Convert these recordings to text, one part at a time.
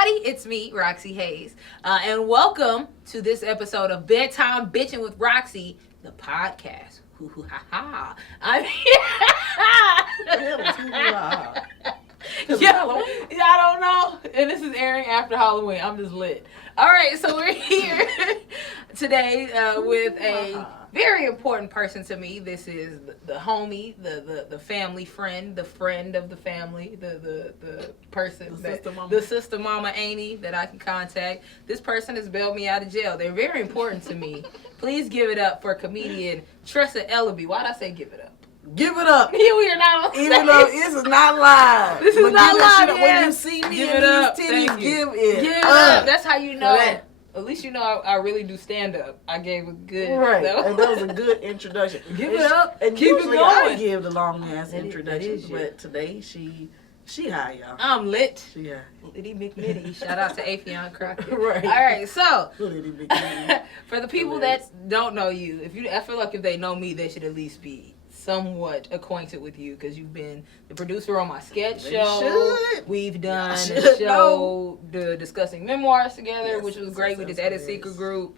everybody, it's me, Roxxy Haze, and welcome to this episode of Bedtime Bitching with Roxxy, the podcast. I'm yeah, I don't know, and this is airing after Halloween. I'm just lit. All right, so we're here today with a very important person to me. This is the homie, the family friend, the friend of the family, the person, the sister mama Amy that I can contact. This person has bailed me out of jail. They're very important to me. Please give it up for comedian Tressa Eleby. Why'd I say give it up? Give it up. Here we are not on Even though this is not live. This is not live. When you see me give in it up. these titties, give it up. That's how you know. That. At least you know I really do stand up. I gave a good right, and that was a good introduction. Give it up and keep it going. I give the long ass introductions, but today she high, y'all. I'm lit. She high. Liddy McNitty. Shout out to Afion Crockett. Right. All right, so Liddy McNitty. for the people that don't know you, I feel like if they know me, they should at least be somewhat acquainted with you because you've been the producer on my sketch show. We've done a show discussing memoirs together, which was great with this Edit Seeker group.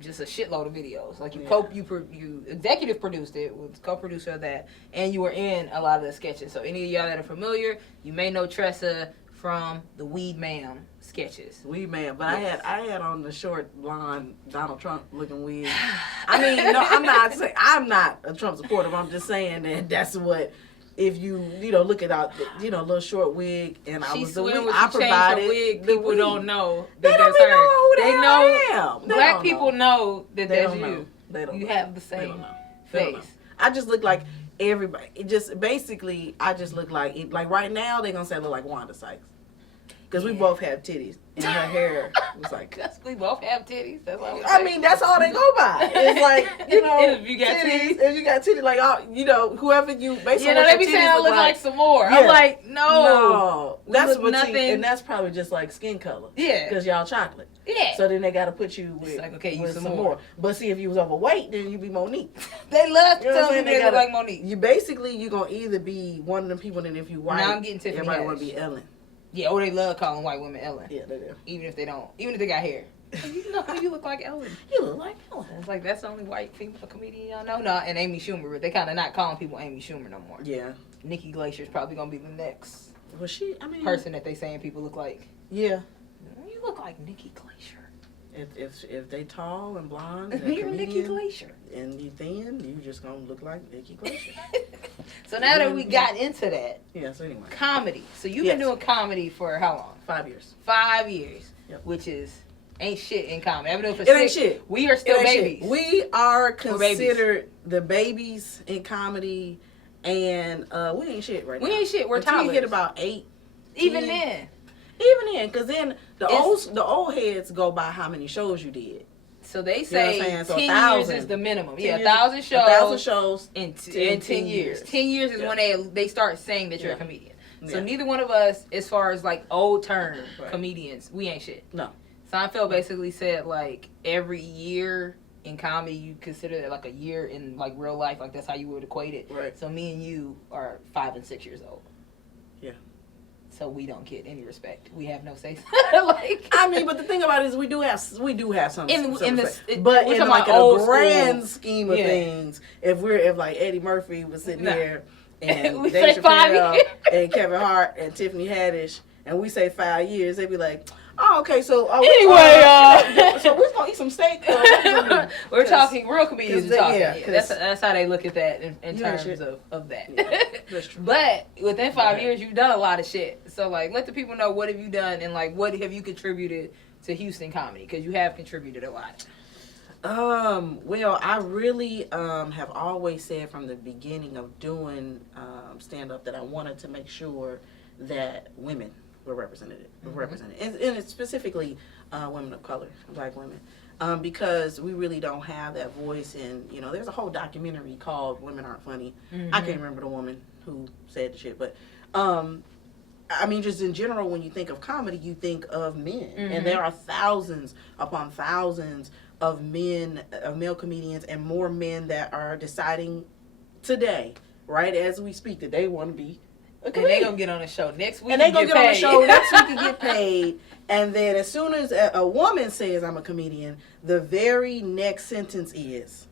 Just a shitload of videos. Like you executive produced it, was co-producer of that, and you were in a lot of the sketches. So any of y'all that are familiar, you may know Tressa from the Weed Ma'am sketches. Weed Ma'am, but yes. I had on the short blonde Donald Trump looking wig. I mean, no, I'm not a Trump supporter. But I'm just saying that that's what. If you look at a little short wig, and I was the wig I provided. Wig, people don't know that that's don't her. Know who the hell I am. Black people know that they that's you. They don't you know. have the same face. I just look like everybody. It just basically, I just look like right now they're gonna say I look like Wanda Sykes. Because we both have titties, and her hair was like. We both have titties. That's all. I mean, that's all they go by. It's like if you got titties, if you got titties, like whoever you basically. They be saying I look like some more. Yeah. I'm like, no, that's what nothing. And that's probably just like skin color. Yeah, because y'all chocolate. Yeah. So then they got to put you with, with some more. But see, if you was overweight, then you be Monique. They love to tell me they look like Monique. You gonna either be one of them people, and if you white, now I'm getting Tiffany. Everybody want to be Ellen. Yeah, or they love calling white women Ellen. Yeah, they do. Even if they don't. Even if they got hair. You look like Ellen. You look like Ellen. It's like, that's the only white female comedian y'all know? No, and Amy Schumer. But they kind of not calling people Amy Schumer no more. Yeah. Nikki Glacier's probably going to be the next person that they saying people look like. Yeah. You look like Nikki Glacier. If they tall and blonde and you're Nikki Glacier. And you thin, you just going to look like Nikki Glacier. So now that we got into that. Yeah, so anyway. Comedy. So you've been doing comedy for how long? 5 years. 5 years. Yep. Which ain't shit in comedy. I've been doing it for it 6. Ain't shit. We are still babies. Shit. We are considered the babies in comedy, and we ain't shit right now. We ain't shit. We're toddlers. Until you hit about 8. Even then, because then the old heads go by how many shows you did. So they say 10 years is the minimum. 1,000 shows. 1,000 shows in 10 years. 10 years is when they start saying that you're a comedian. So neither one of us, as far as like old term comedians, we ain't shit. No. Seinfeld basically said like every year in comedy you consider it like a year in like real life, like that's how you would equate it. Right. So me and you are 5 and 6 years old. Yeah. So we don't get any respect. We have no say. But the thing about it is we do have some respect. But in like a grand scheme of things, if like Eddie Murphy was sitting there and we Dave say 5 Chappelle and Kevin Hart and Tiffany Haddish, and we say 5 years, they'd be like, oh, okay, so anyway, so we're gonna eat some steak. We're talking real comedians. That's how they look at that in terms of that. Yeah, that's true. But within 5 years, you've done a lot of shit. So like, let the people know, what have you done, and like, what have you contributed to Houston comedy? Because you have contributed a lot. Well, I really have always said from the beginning of doing stand up that I wanted to make sure that women were represented, and it's specifically women of color, Black women, because we really don't have that voice. And there's a whole documentary called "Women Aren't Funny." I can't remember the woman who said the shit, but I mean, just in general, when you think of comedy, you think of men, and there are thousands upon thousands of male comedians, and more men that are deciding today, right as we speak, that they want to be And they gonna get on the show next week. And they gonna get on the show next week and get paid. And then as soon as a woman says I'm a comedian, the very next sentence is,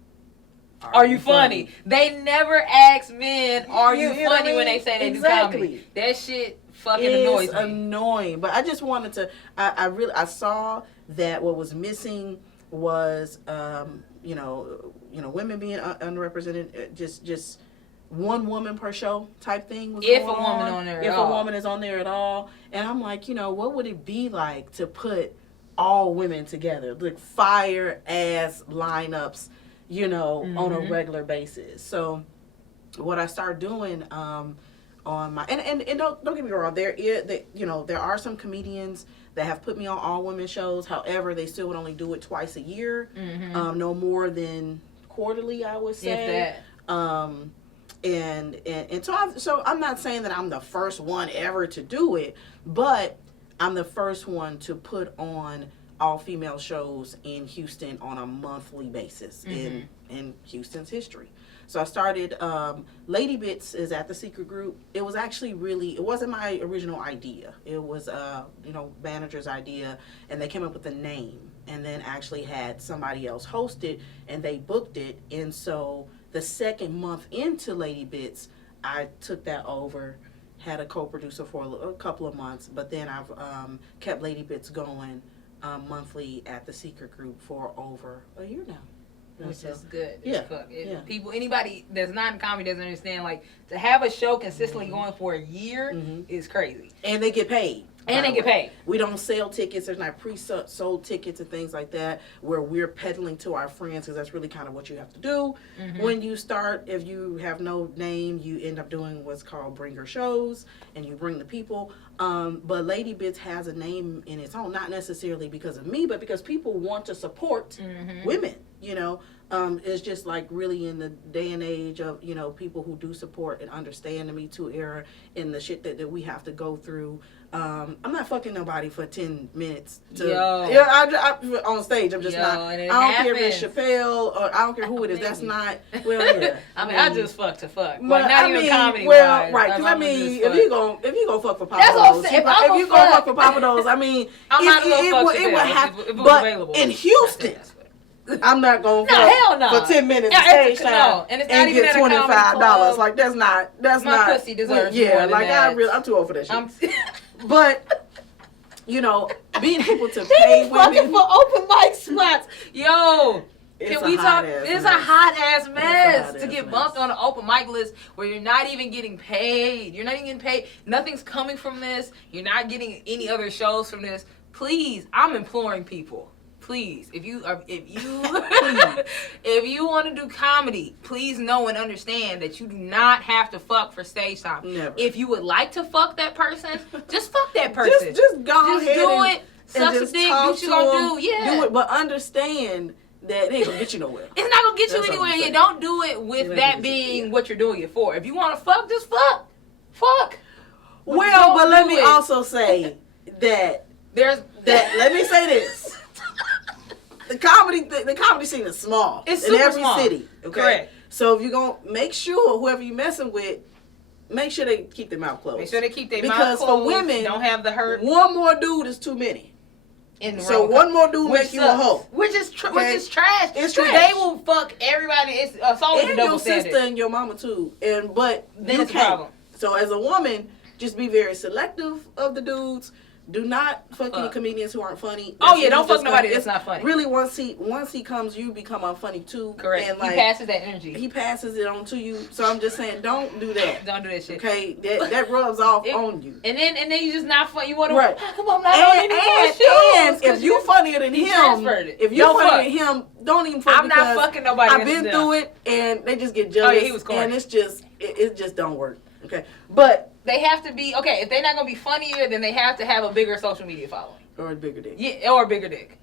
"Are you funny?" They never ask men, "Are you funny?" when they say they do comedy. That shit fucking annoys me. It's annoying. But I just wanted to. I saw that what was missing was women being underrepresented. Just one woman per show type thing was if going a woman on there at all. If a woman is on there at all. And I'm like, what would it be like to put all women together, like fire ass lineups, on a regular basis. So what I started doing on my and don't get me wrong, there are some comedians that have put me on all women shows. However, they still would only do it twice a year, no more than quarterly, I would say. If that. And so I'm not saying that I'm the first one ever to do it, but I'm the first one to put on all female shows in Houston on a monthly basis in Houston's history. So I started, Lady Bits is at the secret group. It was actually it wasn't my original idea. It was, manager's idea, and they came up with a name and then actually had somebody else host it, and they booked it. And so the second month into Lady Bits, I took that over, had a co-producer for a couple of months, but then I've kept Lady Bits going monthly at the secret group for over a year now. Which is good. Yeah. Anybody that's not in comedy doesn't understand, like, to have a show consistently going for a year is crazy. And they get paid. And they get paid. We don't sell tickets. There's not pre-sold tickets and things like that where we're peddling to our friends, because that's really kind of what you have to do when you start. If you have no name, you end up doing what's called bringer shows, and you bring the people. But Lady Bits has a name in its own, not necessarily because of me, but because people want to support women, it's just like really in the day and age of, people who do support and understand the Me Too era and the shit that we have to go through. I'm not fucking nobody for 10 minutes. I on stage, I'm just not. I don't care if it's Chappelle or I don't care who it is. That's not, I just fuck to fuck. But not even comedy wise. Right, because if you gonna fuck for Papa Do's, if you gonna fuck for Papa Do's, I mean, it would happen. But in Houston, I'm not going for 10 minutes of stage time and get $25. Like that's not my pussy deserves more than that. I'm too old for that shit. But being able to pay women fucking for open mic spots, can we talk? It's a hot ass mess to get bumped on an open mic list where you're not even getting paid. You're not even getting paid. Nothing's coming from this. You're not getting any other shows from this. Please, I'm imploring people. Please, if you want to do comedy, please know and understand that you do not have to fuck for stage time. Never. If you would like to fuck that person, just fuck that person. Just go ahead do it. Suck some dick. Do what you gonna do. Yeah. Do it, but understand that it ain't gonna get you nowhere. It's not gonna get you anywhere. You don't do it with that being what you're doing it for. If you want to fuck, just fuck. Fuck. Well, but let me also say that let me say this. The comedy scene is small. It's in super every small. city. Okay? Correct. So if you're gonna make sure whoever you're messing with, make sure they keep their mouth closed. Make sure they keep their mouth closed. Because for women, don't have the hurt. One more dude is too many. So one more dude make you a hoe. Which is trash. It's trash. They will fuck everybody. It's always a double standard. And your sister and your mama too. But then you it's a problem. So as a woman, just be very selective of the dudes. Do not fuck any comedians who aren't funny. Don't fuck nobody that's not funny. Really, once he comes, you become unfunny too. Correct. And he passes that energy. He passes it on to you. So I'm just saying, don't do that. Don't do that shit. Okay, that rubs off on you. And then you just not funny. You want to come on, and if you funnier than him, don't even fuck. I'm not fucking nobody. I've been through it, and they just get jealous. He was corny. And it's just it just don't work. Okay, but. They have to be, if they're not going to be funnier, then they have to have a bigger social media following. Or a bigger dick. Yeah, or a bigger dick.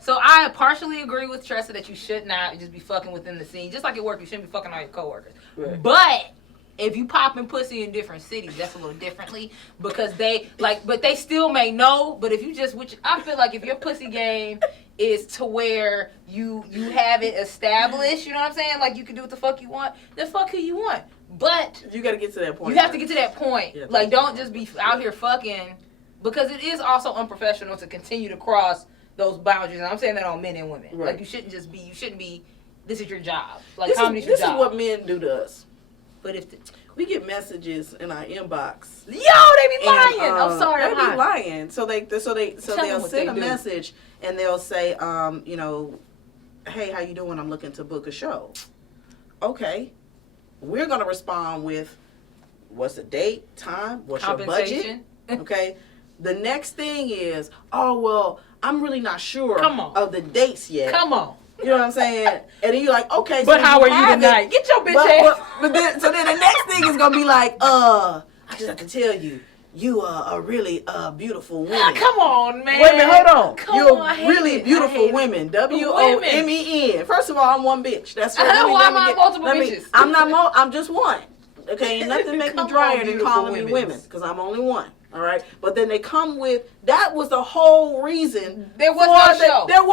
So I partially agree with Tressa that you should not just be fucking within the scene. Just like at work, you shouldn't be fucking all your coworkers. Right. But if you popping pussy in different cities, that's a little differently. Because but they still may know. But if you I feel like if your pussy game is to where you have it established, you know what I'm saying? Like you can do what the fuck you want, then fuck who you want. But you got to get to that point. You have to get to that point. Like, don't just be out here fucking, because it is also unprofessional to continue to cross those boundaries. And I'm saying that on men and women. Right. Like, you shouldn't be. This is your job. Like, comedy's your job. This is what men do to us. But if we get messages in our inbox, they be lying. I'm sorry, they be lying. So they'll send a message and they'll say, you know, hey, how you doing? I'm looking to book a show. Okay, we're gonna respond with, what's the date, time, what's your budget? Okay. The next thing is, oh well, I'm really not sure of the dates yet. Come on. You know what I'm saying? And then you're like, okay, but how are you tonight? Get your bitch ass. But then the next thing is gonna be like, I just have to tell you, you are a really beautiful woman. Come on, man. Wait a minute, hold on. You're really beautiful women. WOMEN. First of all, I'm one bitch. That's what. Why am I multiple bitches? I'm just one. Okay, ain't nothing make me drier than calling me women, because I'm only one. All right, but then they come with, that was the whole reason. There was no show. There's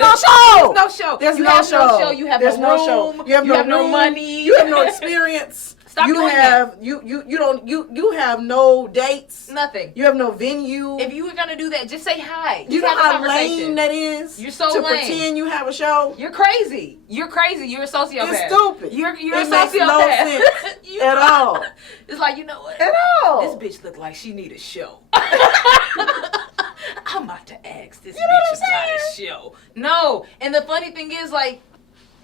no show. There's no show. There's no show. You have no room. You have no money. You have no experience. You have no dates. Nothing. You have no venue. If you were gonna do that, just say hi. You know how lame that is? You're so to lame. Pretend you have a show. You're crazy. You're a sociopath. It's stupid. You're it a sociopath. Makes no sense at all. It's like, you know what? At all. This bitch look like she need a show. I'm about to ask this bitch about a show. No. And the funny thing is, like,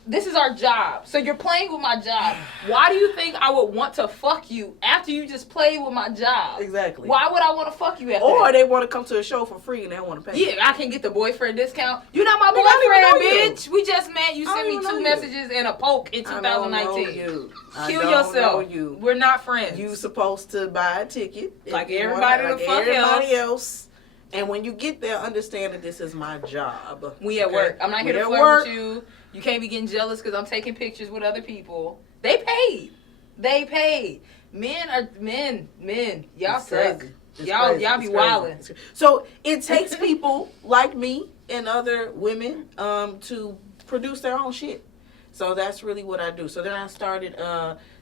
this is our job. So you're playing with my job. Why do you think I would want to fuck you after you just played with my job? Exactly. Why would I want to fuck you after Or that? they want to come to a show for free and they don't want to pay. Yeah, I can get the boyfriend discount. You're not my boyfriend, bitch. We just met. You sent me 2 messages and a poke in 2019. Kill yourself. We're not friends. You supposed to buy a ticket. Like everybody else. And when you get there, understand that this is my job. We at work. I'm not here to flirt with you. You can't be getting jealous because I'm taking pictures with other people. They paid. Men are men. Y'all suck. Y'all be wildin'. So it takes people like me and other women to produce their own shit. So that's really what I do. So then I started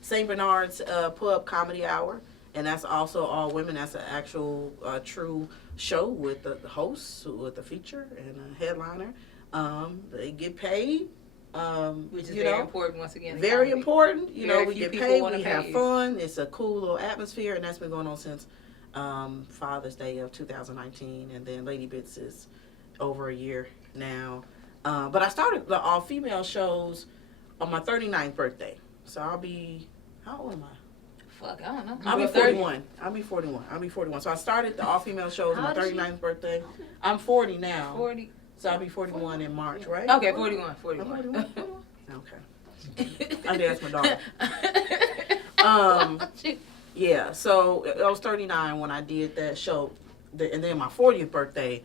St. Bernard's Pub Comedy Hour, and that's also all women. That's an actual true show with the host, with a feature and a headliner. They get paid. Which is very important once again. Very important. You know, we get paid, we have fun. It's a cool little atmosphere, and that's been going on since Father's Day of 2019, and then Lady Bits is over a year now. But I started the all-female shows on my 39th birthday. So I'll be, how old am I? Fuck, I don't know. I'll be 41. I'll be 41. So I started the all-female shows on my 39th birthday. I'm 40 now. 40. So I'll be 41 in March, right? Okay, 41. Okay. I danced my daughter. Yeah, so I was 39 when I did that show. And then my 40th birthday,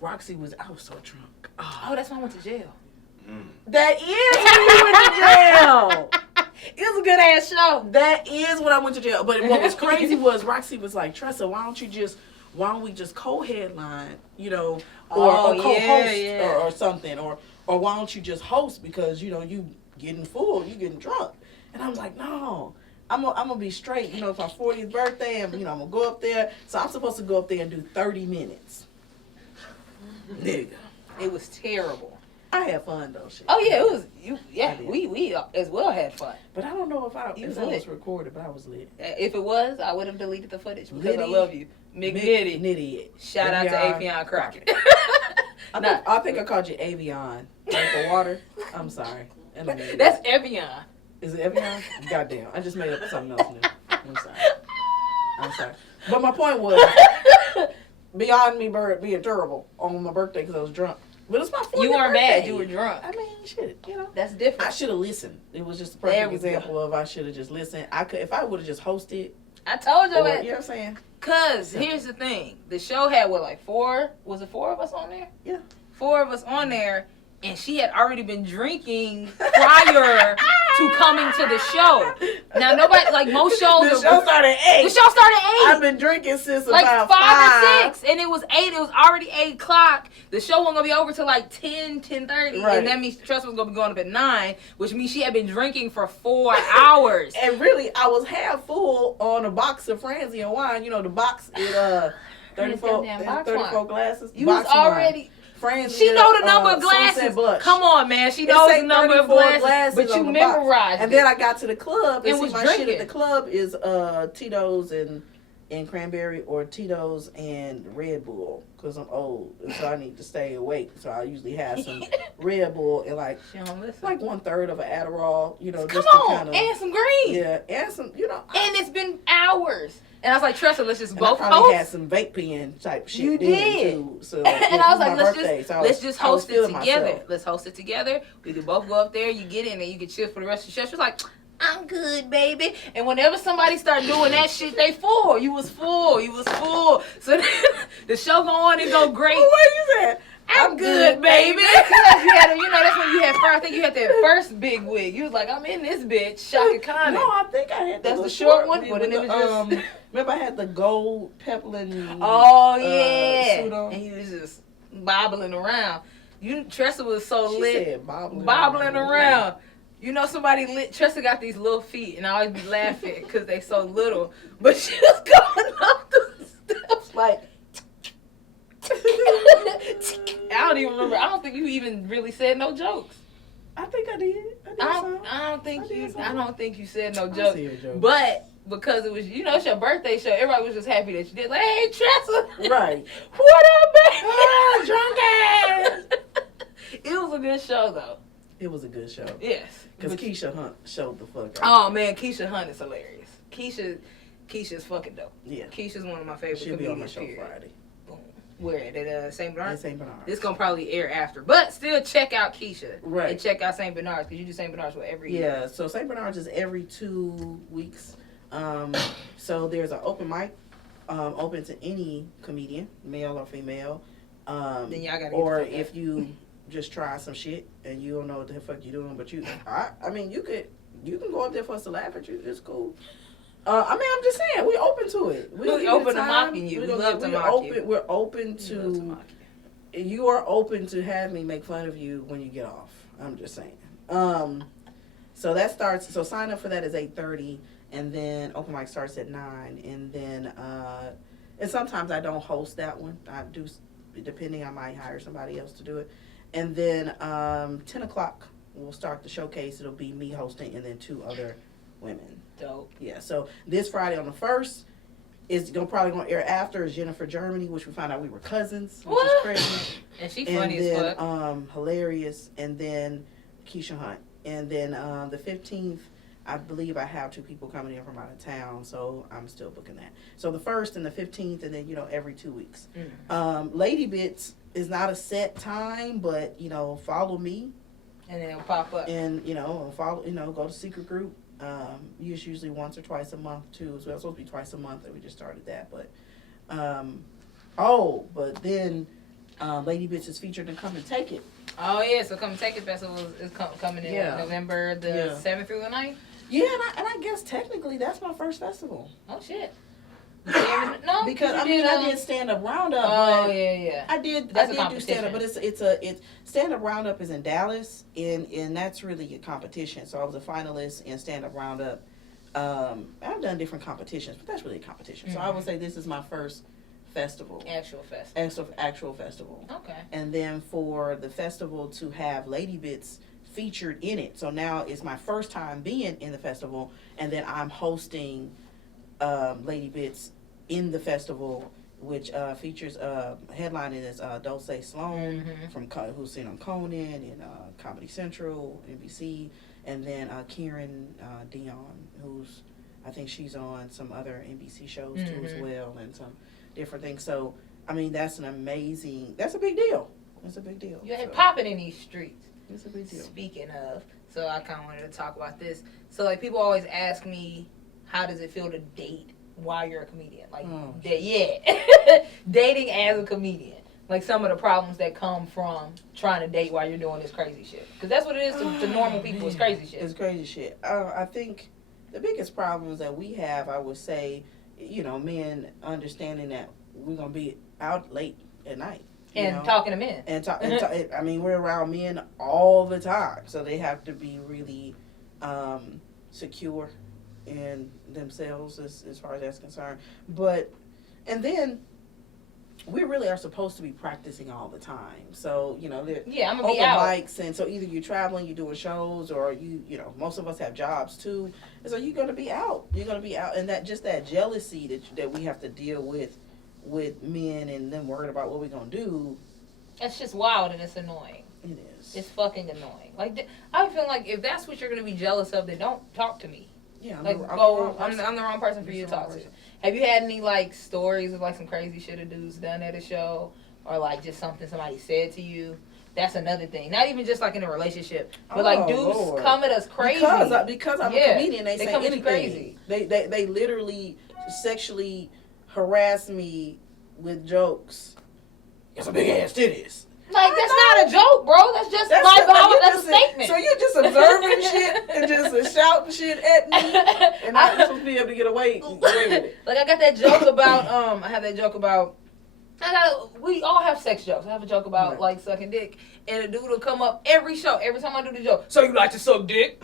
I was so drunk. Oh, that's when I went to jail. That is when you went to jail. It was a good ass show. That is when I went to jail. But what was crazy was Roxy was like, Tressa, why don't we just co-headline, you know, or co-host or something, or why don't you just host, because you know you getting full, you getting drunk, and I'm like, no, I'm gonna be straight, you know, it's my 40th birthday, and you know I'm gonna go up there, so I'm supposed to go up there and do 30 minutes. Nigga, it was terrible. I had fun though, shit. Oh yeah, it was we as well had fun. But I don't know if I was recorded, but I was lit. If it was, I would have deleted the footage because I love you. McNitty. Shout out to Avion Crockett. I think I called you Avion. Like the water. I'm sorry. That's Evian. Is it Evian? Goddamn. I just made up something else new. I'm sorry. But my point was, beyond me being terrible on my birthday because I was drunk. But it's my 40th You weren't birthday. bad. You were drunk. I mean, shit, you know. That's different. I should have listened. It was just a perfect example of I should have just listened. If I would have just hosted. I told you that. You know what I'm saying? Cause here's the thing, the show had 4? Was it 4 of us on there? Yeah, 4 of us on there, and she had already been drinking prior to coming to the show. Now nobody like most shows. The show started at 8. The show started at 8. I've been drinking since like about 5 or 6, and it was 8. It was already 8 o'clock. The show wasn't gonna be over till like 10:30, right. and that means Tressa was gonna be going up at 9, which means she had been drinking for 4 hours. And really, I was half full on a box of Franzi and wine. You know, the box is 34 glasses. You was already. Wine. Franzi, she know the number of glasses. Come on, man. She knows the number of glasses, but you memorized it. And then I got to the club and was my drinking. shit at the club is Tito's and cranberry or Tito's and Red Bull because I'm old and so I need to stay awake. So I usually have some Red Bull and like 1/3 of an Adderall. You know, come just on, to kind of, and some green. Yeah, and some. You know, and it's been hours. And I was like, Tressa, let's just both I probably host. had some vape pen type shit. You did. Too, so, and I was like, let's just host it together. Myself. Let's host it together. We can both go up there. You get in and you can chill for the rest of the show. She was like, I'm good, baby. And whenever somebody start doing that shit, they full. You was full. So then the show go on and go great. What you said? I'm good, baby. That's when you had first. I think you had that first big wig. You was like, I'm in this bitch. Shaka Khan. No, I think I had that's the short one. Remember I had the gold peplin. Oh yeah. Suit on. And you was just bobbling around. Tressa was so lit. Said bobbling around. You know somebody lit. Tressa got these little feet, and I always be laughing because they so little. But she was going up the steps like. I don't even remember. I don't think you even really said no jokes. I think I did. I don't think you said no jokes. But because it was, it's your birthday show, everybody was just happy that you did. Like, hey, Tressa. Right. What up, baby? Oh, drunk ass. It was a good show, though. It was a good show. Yes. Because Keisha Hunt showed the fuck out. Oh, man, Keisha Hunt is hilarious. Keisha's fucking dope. Yeah. Keisha's one of my favorite She'll comedians. She'll be on my show Friday. Where at St. Bernard? St. Bernard. This gonna probably air after, but still check out Keisha. Right. And check out St. Bernard's because you do St. Bernard's every year. Yeah. So St. Bernard's is every 2 weeks. So there's an open mic, open to any comedian, male or female. Then y'all gotta. Or if you just try some shit and you don't know what the fuck you're doing, but you can go up there for us to laugh at you. It's cool. I'm just saying, we're open to it. We're open to mocking you. We love to mock you. We're open to. You are open to have me make fun of you when you get off. I'm just saying. So that starts. So sign up for that is 8:30, and then open mic starts at 9, and then and sometimes I don't host that one. I do, depending. I might hire somebody else to do it, and then 10 o'clock we'll start the showcase. It'll be me hosting, and then 2 other women. Dope. Yeah, so this Friday on the 1st is probably gonna air after is Jennifer Germany, which we found out we were cousins, which is crazy. And she funny as fuck. Hilarious, and then Keisha Hunt. And then the 15th, I believe I have 2 people coming in from out of town, so I'm still booking that. So the 1st and the 15th, and then every 2 weeks. Lady Bits is not a set time, but follow me. And then it'll pop up. And follow go to secret group. Usually once or twice a month too. So it's supposed to be twice a month that we just started that. But but then Lady Bitch is featured in Come and Take It. Oh yeah, so Come and Take It Festival is coming in November the 7th through the 9th. Yeah, and I guess technically that's my first festival. Oh shit. No, because I did stand up roundup. Oh yeah. I did do stand up, but it's stand up roundup is in Dallas, and that's really a competition. So I was a finalist in stand up roundup. I've done different competitions, but that's really a competition. Mm-hmm. So I would say this is my first festival. Actual festival. Okay. And then for the festival to have Lady Bits featured in it, so now it's my first time being in the festival, and then I'm hosting Lady Bits in the festival, which features headlining is Dulce Sloan from who's seen on Conan and Comedy Central, NBC, and then Kieran Dion, who's I think she's on some other NBC shows too as well, and some different things. So that's a big deal. It's a big deal. You ain't popping in these streets. It's a big deal. Speaking of, so I kind of wanted to talk about this. So like people always ask me, how does it feel to date while you're a comedian? Like, dating as a comedian. Like some of the problems that come from trying to date while you're doing this crazy shit. Because that's what it is to normal people. It's crazy shit. It's crazy shit. I think the biggest problems that we have, I would say, men understanding that we're going to be out late at night. And talking to men. I mean, we're around men all the time. So they have to be really secure in themselves as far as that's concerned. And then we really are supposed to be practicing all the time. So, I'm going to be open out. mics, and so either you're traveling, you're doing shows, or most of us have jobs too. And so you're going to be out. You're going to be out. And that jealousy that we have to deal with men and them worried about what we're going to do. That's just wild and it's annoying. It is. It's fucking annoying. Like, I feel like if that's what you're going to be jealous of, then don't talk to me. Yeah, I'm the wrong person for you to talk to. Have you had any, like, stories of, like, some crazy shit a dude's done at a show? Or, like, just something somebody said to you? That's another thing. Not even just, like, in a relationship. But, like, dudes come at us crazy. Because I'm a comedian, they say anything. Crazy. They literally sexually harass me with jokes. It's a big ass titties. Like, that's not a joke, bro. That's just my body. That's a statement. So you're just observing shit and just shouting shit at me, and I'm supposed to be able to get away with it. Like, I got that joke about, we all have sex jokes. I have a joke about, like, sucking dick, and a dude will come up every show, every time I do the joke. So you like to suck dick?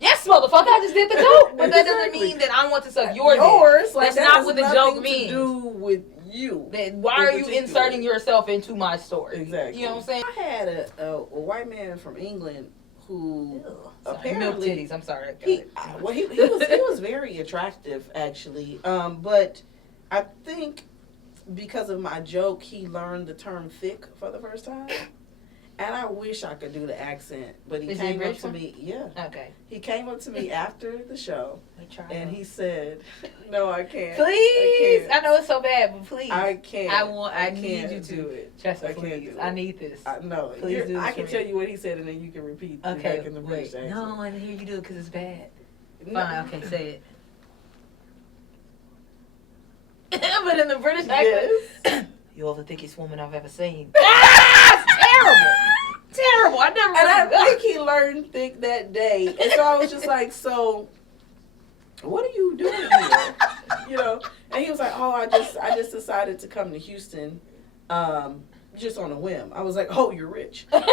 Yes, motherfucker, I just did the joke. But that doesn't mean that I want to suck your dick. Like, that's not what the joke means. To do with you. Then why are you inserting yourself into my story? Exactly. You know what I'm saying? I had a white man from England who apparently milk titties. I'm sorry. He was very attractive actually. But I think because of my joke, he learned the term thick for the first time. And I wish I could do the accent, but he came up to me. Yeah. Okay. He came up to me after the show, and he said, "No, I can't. Please, I know it's so bad, but please, I can't. I need you to do it. Tressa, please, I need this. No, please do. I can tell you what he said, and then you can repeat. Okay. Back in the British accent. No, I want to hear you do it because it's bad. No. Fine. Okay, say it. But in the British accent, yes. You're the thickest woman I've ever seen. Terrible. I never. And I think he learned thick that day, and so I was just like, "So, what are you doing here?" And he was like, "Oh, I just decided to come to Houston, just on a whim." I was like, "Oh, you're rich." Black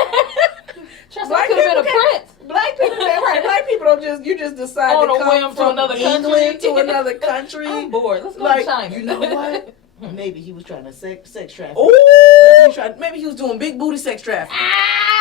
could have been a prince. Black people, right? Black people don't just decide on to come a whim from to another England country. to another country. I'm bored. Let's go to China. You know what? Maybe he was trying to sex traffic. Ooh! Maybe he was doing big booty sex traffic.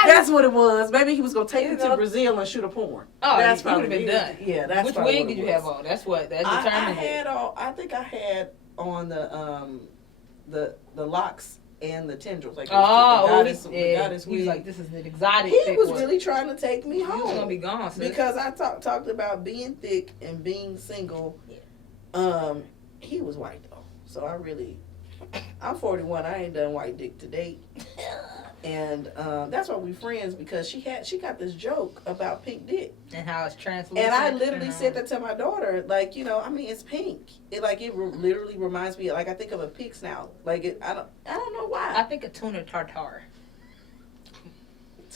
That's what it was. Maybe he was going to take me to Brazil and shoot a porn. Oh, that's probably been done. Yeah, that's Which probably wig what did it you was. have on? That's what that determined it. I think I had on the locks and the tendrils. Like the goddess wig. He was like, this is an exotic. He was really trying to take me home. He was gonna be gone, sis. Because I talked about being thick and being single. Yeah. He was white though, so I'm 41. I ain't done white dick to date, and that's why we friends, because she got this joke about pink dick and how it's translucent. And I literally said that to my daughter, like, it's pink. It literally reminds me, like, I think of a pig snout. Like I don't know why. I think of tuna tartare.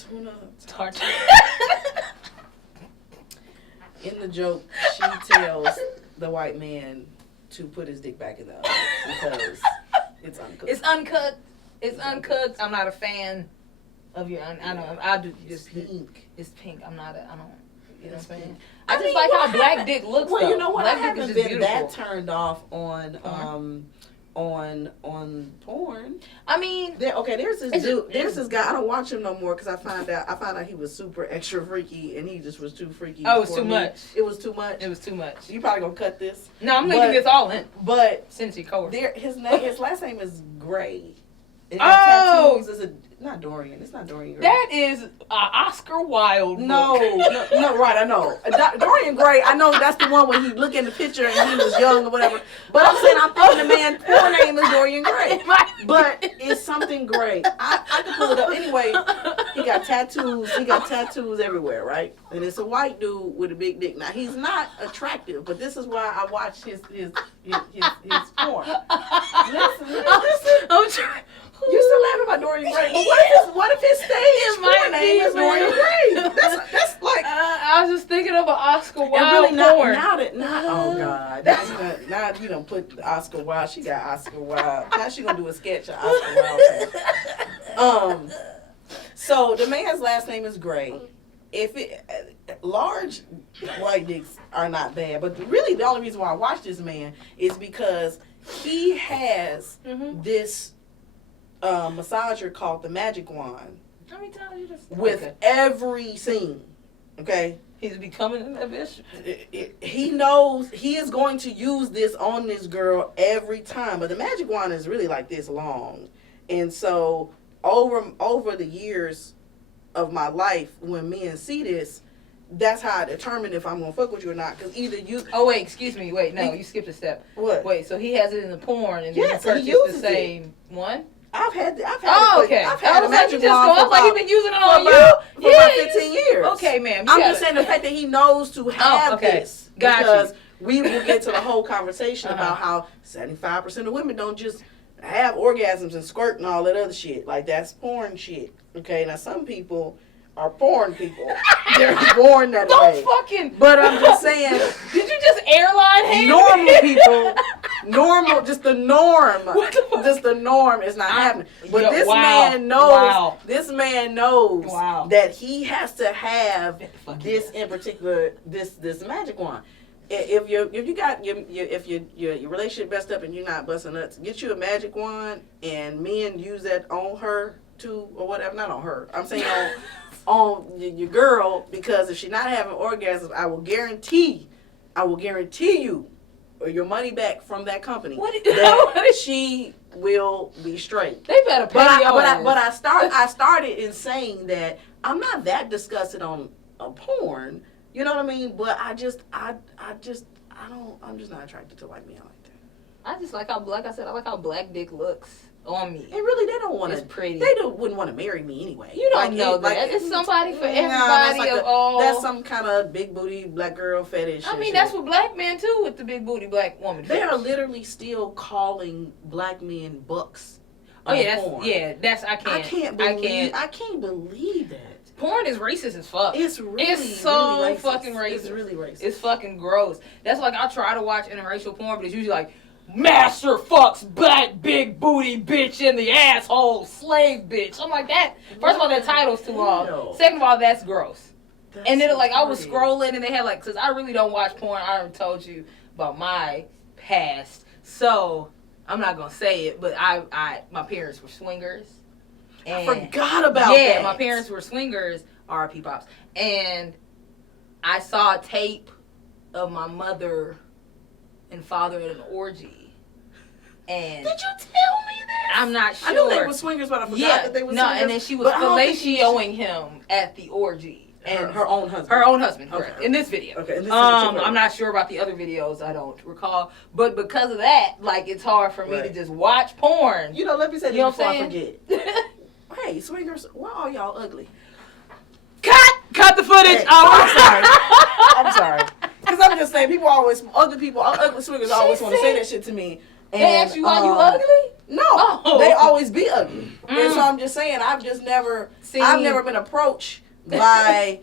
Tuna tartare. In the joke, she tells the white man to put his dick back in the oven because it's uncooked. It's uncooked. I'm not a fan of your. I know. I do just pink. It's pink. I don't. You know what I'm saying? I just like how black dick looks. Well, though. you know what? Black I haven't dick is been beautiful. that turned off on porn. I mean, there's this dude. There's this guy. I don't watch him no more because I found out he was super extra freaky, and he just was too freaky. Oh, it was too much. It was too much. It was too much. You probably gonna cut this? No, I'm leaving this all in. But since he covered his last name is Gray. Oh, not Dorian. It's not Dorian Gray. That is Oscar Wilde. No, right, I know. Dorian Gray, I know that's the one when he look in the picture and he was young or whatever. But I'm saying, I'm thinking the man's poor name is Dorian Gray. But it's something Gray. I can pull it up. Anyway, he got tattoos. He got tattoos everywhere, right? And it's a white dude with a big dick. Now, he's not attractive, but this is why I watch his porn. Listen. I'm trying. You still laughing You done put Oscar Wilde. She got Oscar Wilde. Now she gonna do a sketch of Oscar Wilde. So the man's last name is Gray. Large white dicks are not bad, but really the only reason why I watch this man is because he has this massager called the Magic Wand. How many times you just with every scene? Okay. He's becoming an bitch. He knows he is going to use this on this girl every time, but the Magic Wand is really like this long, and so over the years of my life, when men see this, that's how I determine if I'm gonna fuck with you or not. Because either you. Oh wait, excuse me. Wait, no, you skipped a step. What? Wait, so he has it in the porn, and yes, then he you uses purchased the same one. I've had. Oh, okay. I've had a Magic Wand I was like, you've been using it on you for about 15 years. Okay, ma'am. I'm just saying the fact that he knows to have this. Because we will get to the whole conversation about how 75% of women don't just have orgasms and squirt and all that other shit. Like, that's porn shit. Okay, now some people are porn people. They're born that way. Don't fucking. But I'm just saying. Did you just airline hate normal people, just the norm. Just the norm is not happening. But this man knows. This man knows that he has to have this in particular. This Magic Wand. If you got your relationship messed up and you're not busting nuts, get you a Magic Wand, and men use that on her too or whatever. Not on her. I'm saying on your girl, because if she's not having orgasms, I will guarantee you your money back from that company that she will be straight. They better pay I started in saying that I'm not that disgusted on a porn. You know what I mean? But I'm just not attracted to like men like that. I just like how, like I said, I like how black dick looks on me. And really, they don't want to. It's pretty. They wouldn't want to marry me anyway. You don't know that. It's somebody for everybody of all. That's some kind of big booty black girl fetish. I mean, that's what black men too, with the big booty black woman. They are literally still calling black men bucks. Oh yeah, that's I can't believe that. Porn is racist as fuck. It's so really fucking racist. It's really racist. It's fucking gross. That's like I try to watch interracial porn, but it's usually like master fucks black big booty bitch in the asshole slave bitch. I'm like that. First of all, that title's too long. Second of all, that's gross. And then like I was scrolling and they had like, cause I really don't watch porn. I already told you about my past, so I'm not gonna say it. But my parents were swingers. And I forgot about that. Yeah, my parents were swingers, R.I.P. Pops. And I saw a tape of my mother and father at an orgy. And did you tell me that? I'm not sure. I knew they were swingers, but I forgot that they were swingers. And then she was fellatioing him at the orgy. And her own husband. Her own husband, correct. Okay. In this video. Okay. I'm not sure about the other videos. I don't recall. But because of that, like, it's hard for me to just watch porn. You know, let me say this before I forget. Hey, swingers, why are y'all ugly? Cut the footage. Hey, I'm sorry. Because I'm just saying, ugly swingers always want to say that shit to me. And, they ask you why you ugly? No, they always be ugly. And so I'm just saying, I've never been approached by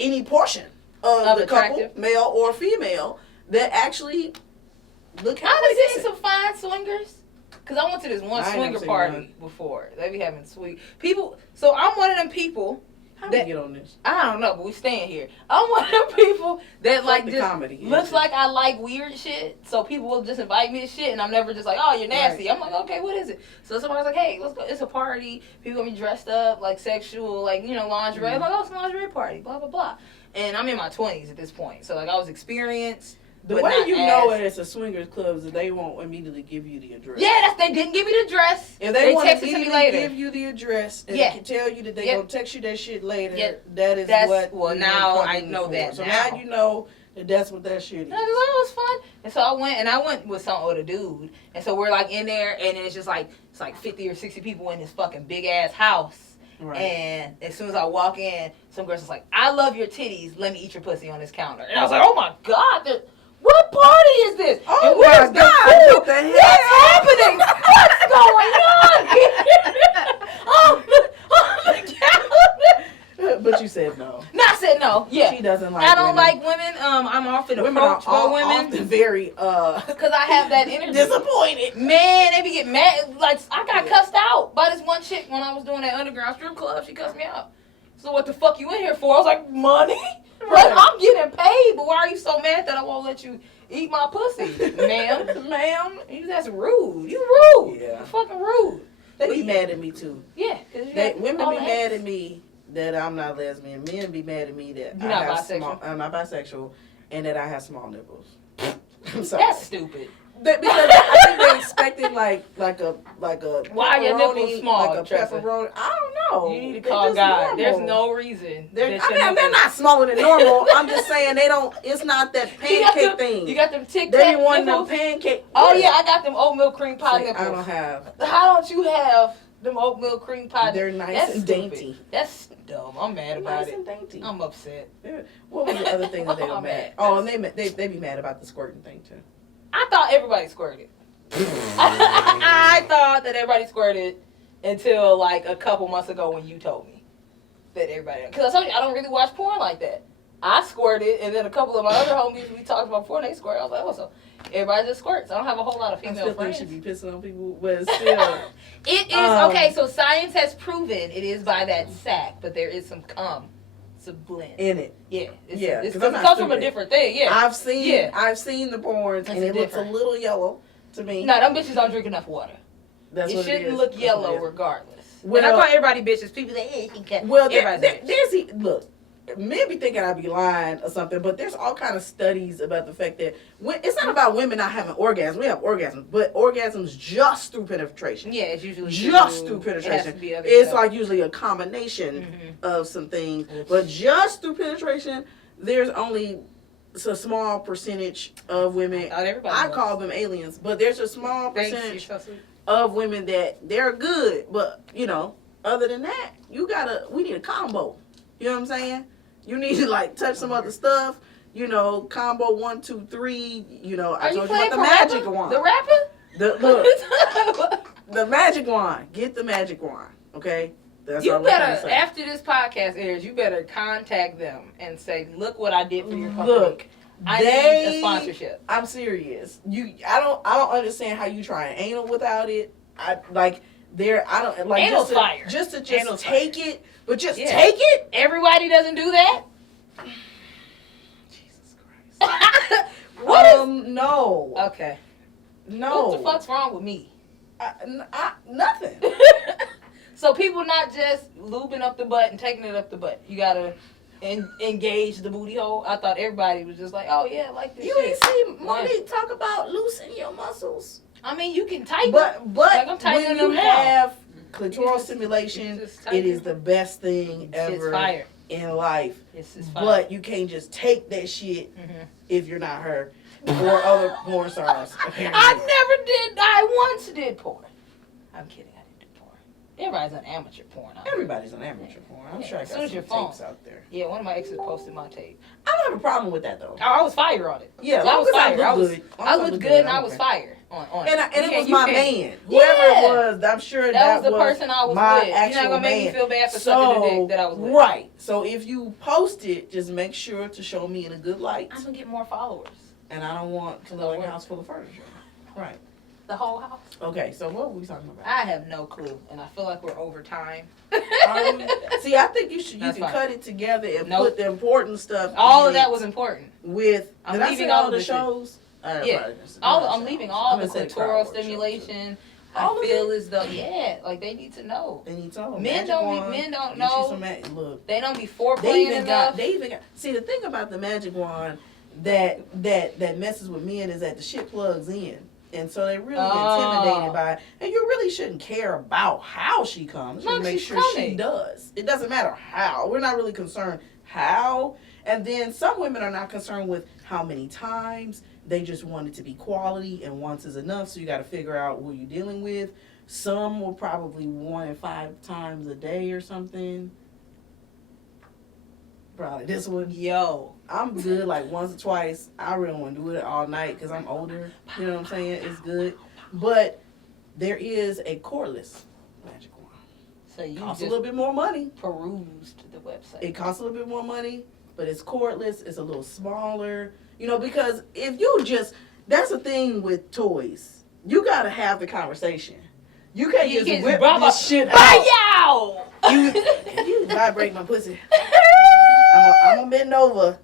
any portion of the couple, male or female, that actually look how I've seen some fine swingers. Because I went to this one swinger party before. They be having sweet people. So I'm one of them people. How do we get on this? I don't know, but we staying here. I'm one of them people that like just comedy, looks like I like weird shit. So people will just invite me to shit, and I'm never just like, oh, you're nasty. Right. I'm like, okay, what is it? So somebody's like, hey, let's go. It's a party. People gonna be dressed up like sexual, like, you know, lingerie. I'm like, oh, it's a lingerie party. Blah blah blah. And I'm in my 20s at this point, so like I was experienced. The way you know it it's a swingers club is that they won't immediately give you the address. Yeah, they didn't give me the address. If they want to give you the address and they can tell you that they gonna text you that shit later, that's what. Well, now I know that. So now you know that's what that shit is. No, it was fun. And so I went with some other dude, and so we're like in there, and it's just like 50 or 60 people in this fucking big ass house. Right. And as soon as I walk in, some girls was like, "I love your titties. Let me eat your pussy on this counter." And I was like, "Oh my god." What party is this? Oh my God! What the hell? What's happening? What's going on? Oh my God! But you said no. No, I said no. No, yeah. She doesn't like I don't women. like women. I'm often approached by women. Often very because I have that energy. disappointed. Man, they be getting mad. Like, I got cussed out by this one chick when I was doing that underground strip club. She cussed me out. So what the fuck you in here for? I was like, money? Right. Like, I'm getting paid, but why are you so mad that I won't let you eat my pussy? Ma'am, that's rude. You rude. Yeah. You fucking rude. They be mad at me too. Yeah. Women be mad at me that I'm not lesbian. Men be mad at me that I'm not bisexual and that I have small nipples. I'm sorry. That's stupid. Because I think they expected like a why are your nipples small? Like a pepperoni. I don't know. You need to call God. There's no reason. They're not smaller than normal. I'm just saying they don't. It's not that pancake thing. You got them Tic Tac They want nipples? them pancake. Oh yeah, I got them oatmeal cream pie nipples. I don't have. How don't you have them oatmeal cream pie? They're nice and dainty. That's dumb. I'm mad about it. Nice and dainty. I'm upset. What was the other thing that they were mad? Oh, and they be mad about the squirting thing too. I thought everybody squirted. I thought that everybody squirted until like a couple months ago when you told me that everybody. Because I told you I don't really watch porn like that. I squirted, and then a couple of my other homies we talked about porn, they squirt. I was like, oh, so everybody just squirts. I don't have a whole lot of female friends. I still think you should be pissing on people, but still. It is okay. So science has proven it is by that sac, but there is some cum. It's a blend In it. Yeah. It comes from a different thing. Yeah. I've seen the porns, and it looks a little yellow to me. No, them bitches don't drink enough water. That's what it shouldn't is. look yellow regardless. Well, and I call everybody bitches. People say, hey, you can't. Well, look, men be thinking I be lying or something, but there's all kind of studies about the fact that it's not about women not having orgasms. We have orgasms, but orgasms just through penetration. Yeah, it's usually just through penetration. It's like usually a combination of some things, but just through penetration, there's only a small percentage of women. Not everybody. I call them aliens, but there's a small percentage of women that they're good, but other than that, we need a combo. You know what I'm saying? You need to like touch some other stuff. Combo 1, 2, 3. I told you about the magic wand. The rapper? The magic wand. Get the magic wand. Okay. That's you better after this podcast airs, you better contact them and say, "Look what I did for your company. Look, I need a sponsorship." I'm serious. I don't understand how you try anal without it. Anal's fire. Just take it. But just take it? Everybody doesn't do that? Jesus Christ. No. Okay. No. What the fuck's wrong with me? Nothing. So people not just lubing up the butt and taking it up the butt. You gotta engage the booty hole. I thought everybody was just like, oh yeah, I like this shit. You ain't see Monique talk about loosening your muscles. I mean, you can tighten. But like I'm when you have clitoral stimulation, it is the best thing ever in life. But you can't just take that shit if you're not her or other porn stars. Apparently. I once did porn. I'm kidding. I didn't do porn. Everybody's on amateur porn. Everybody's on amateur porn. I'm sure I got some tapes out there. Yeah, one of my exes posted my tape. I don't have a problem with that though. I was fire on it. Yeah, I was fire. I looked good and I was fire on it. And it was my man. Whoever it was, I'm sure that was the person I was my with. You're not gonna make me feel bad for sucking the dick that I was with. Right. So if you post it, just make sure to show me in a good light. I'm gonna get more followers. And I don't want to live in a house full of furniture. Right. The whole house. Okay, so what were we talking about? I have no clue, and I feel like we're over time. See, I think you can cut it together and put the important stuff. All of that was important. Did I say all the shows? Yeah. I'm leaving all the clitoral stimulation. I feel as though, like they need to know. They need to know. Men don't know. Look, they don't be foreplaying enough. They even got. See, the thing about the magic wand that messes with men is that the shit plugs in. And so they're really intimidated by it. And you really shouldn't care about how she comes. You make sure she does. It doesn't matter how. We're not really concerned how. And then some women are not concerned with how many times. They just want it to be quality, and once is enough. So you got to figure out who you're dealing with. Some will probably 1 and 5 times a day or something. Probably this one. Yo. I'm good like once or twice. I really want to do it all night because I'm older. You know what I'm saying? It's good. But there is a cordless magic wand. So you costs a little bit more money. Perused the website. It costs a little bit more money. but it's cordless. It's a little smaller, you know, because if you just, that's the thing with toys. You gotta have the conversation. You can't just whip this shit out. You vibrate my pussy. I'm gonna bend over.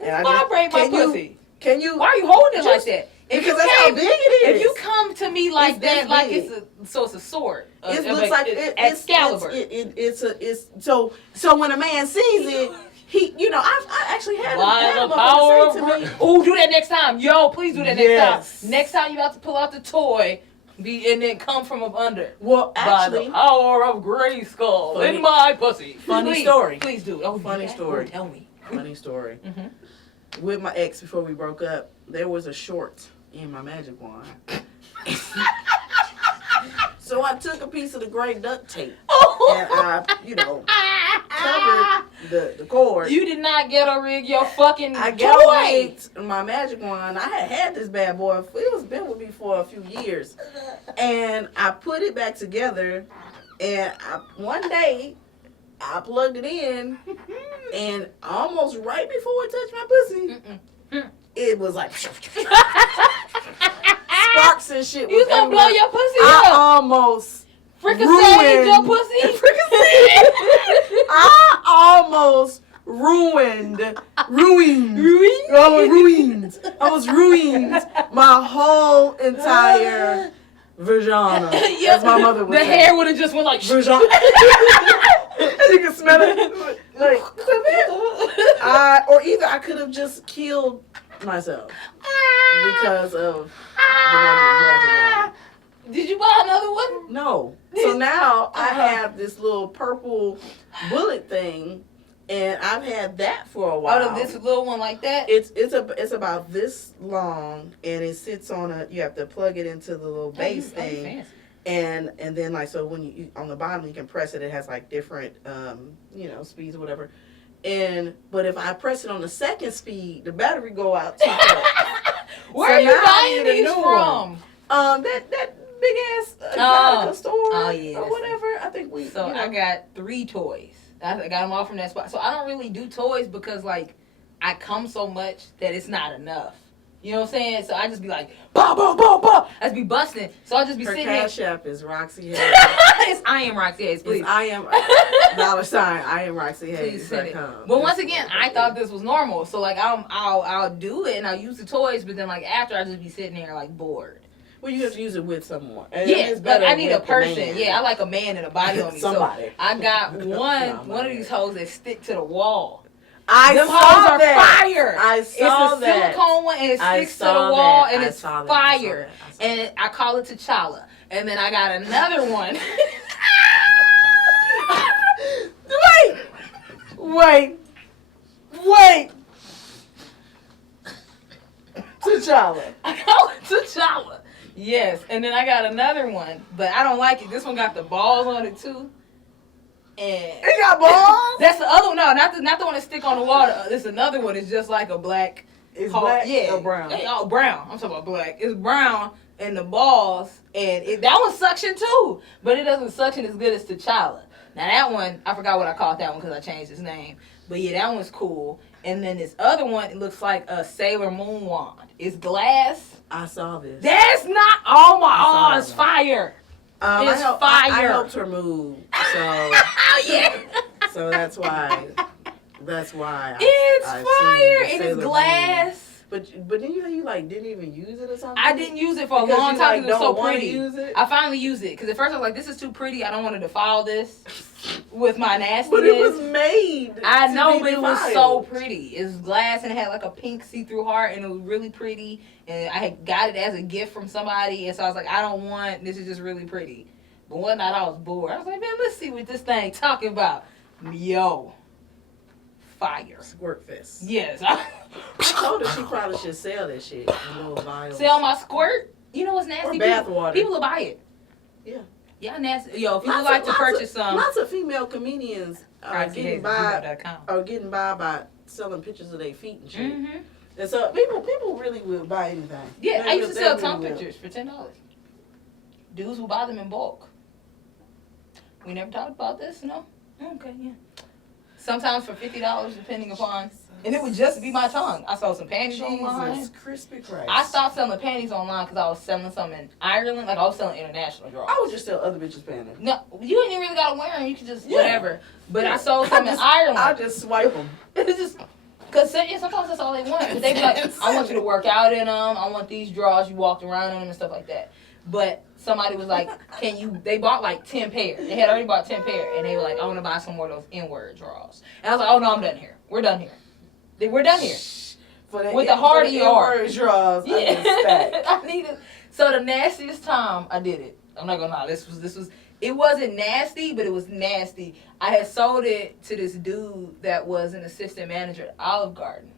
And Vibrate my pussy. Can you? Why are you holding it like that? Because that's how big it is. If you come to me like that, like it's a sword. It looks like Excalibur. So when a man sees it, he, you know, I actually had the power of me. Oh, do that next time. Yo, please do that next time. Next time you about to pull out the toy, and then come from up under. Well, actually, by the power of Grayskull in my pussy. Funny story. Please do. Oh, funny story. Tell me. Funny story. With my ex, before we broke up, there was a short in my magic wand. So I took a piece of the gray duct tape and I, you know, covered the cord. You did not ghetto rig your fucking I ghetto rigged my magic wand. I had this bad boy. It was been with me for a few years, and I put it back together. And one day, I plugged it in, and almost right before it touched my pussy, it was like sparks and shit. You gonna blow your pussy up? I almost ruined your pussy. I almost ruined my whole entire vagina. As my mother would say. The hair would have just went like vagina. You can smell it. Like, or either I could have just killed myself because of the magic. Did you buy another one? No. So now I have this little purple bullet thing, and I've had that for a while. Oh, this little one like that? It's about this long, and it sits on you have to plug it into the little base thing. And then like, so when you on the bottom you can press it, it has like different you know, speeds or whatever. But if I press it on the second speed, the battery go out too fast. Where are you buying these from? That big ass store or whatever. I think I got 3 toys. I got them all from that spot. So I don't really do toys because like I come so much that it's not enough. You know what I'm saying? So I just be like, bah, bah, bah, bah. I just be busting. So I just be sitting there. Cash App is Roxxy Haze. I am Roxxy Haze, please. I am $ I am Roxxy Haze. Please send it. But once again, I thought this was normal. So like I'll do it and I'll use the toys, but then like after I just be sitting there like bored. Well, you have to use it with someone. Yeah, but I need a person. Yeah, I like a man and a body on me. Somebody. So I got one of these hoes that stick to the wall. Them hoes are fire. I saw that. It's a silicone one and it sticks to the wall and it's fire. And I call it T'Challa. And then I got another one. Wait. T'Challa. I call it T'Challa. Yes. And then I got another one, but I don't like it. This one got the balls on it too. And it got balls? That's the other one. No, not the one that stick on the wall. This another one. It's just like a black. It's black or brown? Oh, brown. I'm talking about black. It's brown and the balls. And that one suction too. But it doesn't suction as good as T'Challa. Now that one, I forgot what I called that one because I changed its name. But yeah, that one's cool. And then this other one, it looks like a Sailor Moon wand. It's glass. I saw this. That's not. Oh, it's fire. It's fire. I helped her move, so yeah. So that's why. It's fire and it's glass. But then you like didn't even use it or something. I didn't use it for a long time because it was so pretty. Use it? I finally used it because at first I was like, "This is too pretty. I don't want to defile this with my nastiness." But it was made. I know, but it was so pretty. It was glass and it had like a pink see-through heart and it was really pretty. And I had got it as a gift from somebody, and so I was like, "I don't want this. Is just really pretty." But one night I was bored. I was like, "Man, let's see what this thing talking about." Yo, fire. Squirt fest. Yes. I told her she probably should sell that shit in little vials. Sell my squirt? You know what's nasty? Or bath water. People will buy it. Yeah. Yeah, nasty. Yo, if you would like to purchase some. Lots of female comedians are getting by by selling pictures of their feet and shit. Mm-hmm. And so people really will buy anything. Yeah, I used to sell tongue pictures for $10. Dudes will buy them in bulk. We never talked about this, no? Okay, yeah. Sometimes for $50, depending upon And it would just be my tongue. I sold some panties online. Jesus crispy Christ. I stopped selling panties online because I was selling some in Ireland. Like, I was selling international drawers. I would just sell other bitches' panties. No, you ain't even really got to wear them. You can just, whatever. But I sold some in Ireland. I just swipe them. It's just... Because sometimes that's all they want. They be like, I want you to work out in them. I want these drawers. You walked around in them and stuff like that. But somebody was like, can you... They bought like 10 pairs. They had already bought 10 pairs. And they were like, I want to buy some more of those N-word drawers. And I was like, oh, no, I'm done here. We're done here. We're done here. With the hard ER. Drawers, I needed... So the nastiest time I did it. I'm not going to lie. This was... It wasn't nasty, but it was nasty. I had sold it to this dude that was an assistant manager at Olive Garden.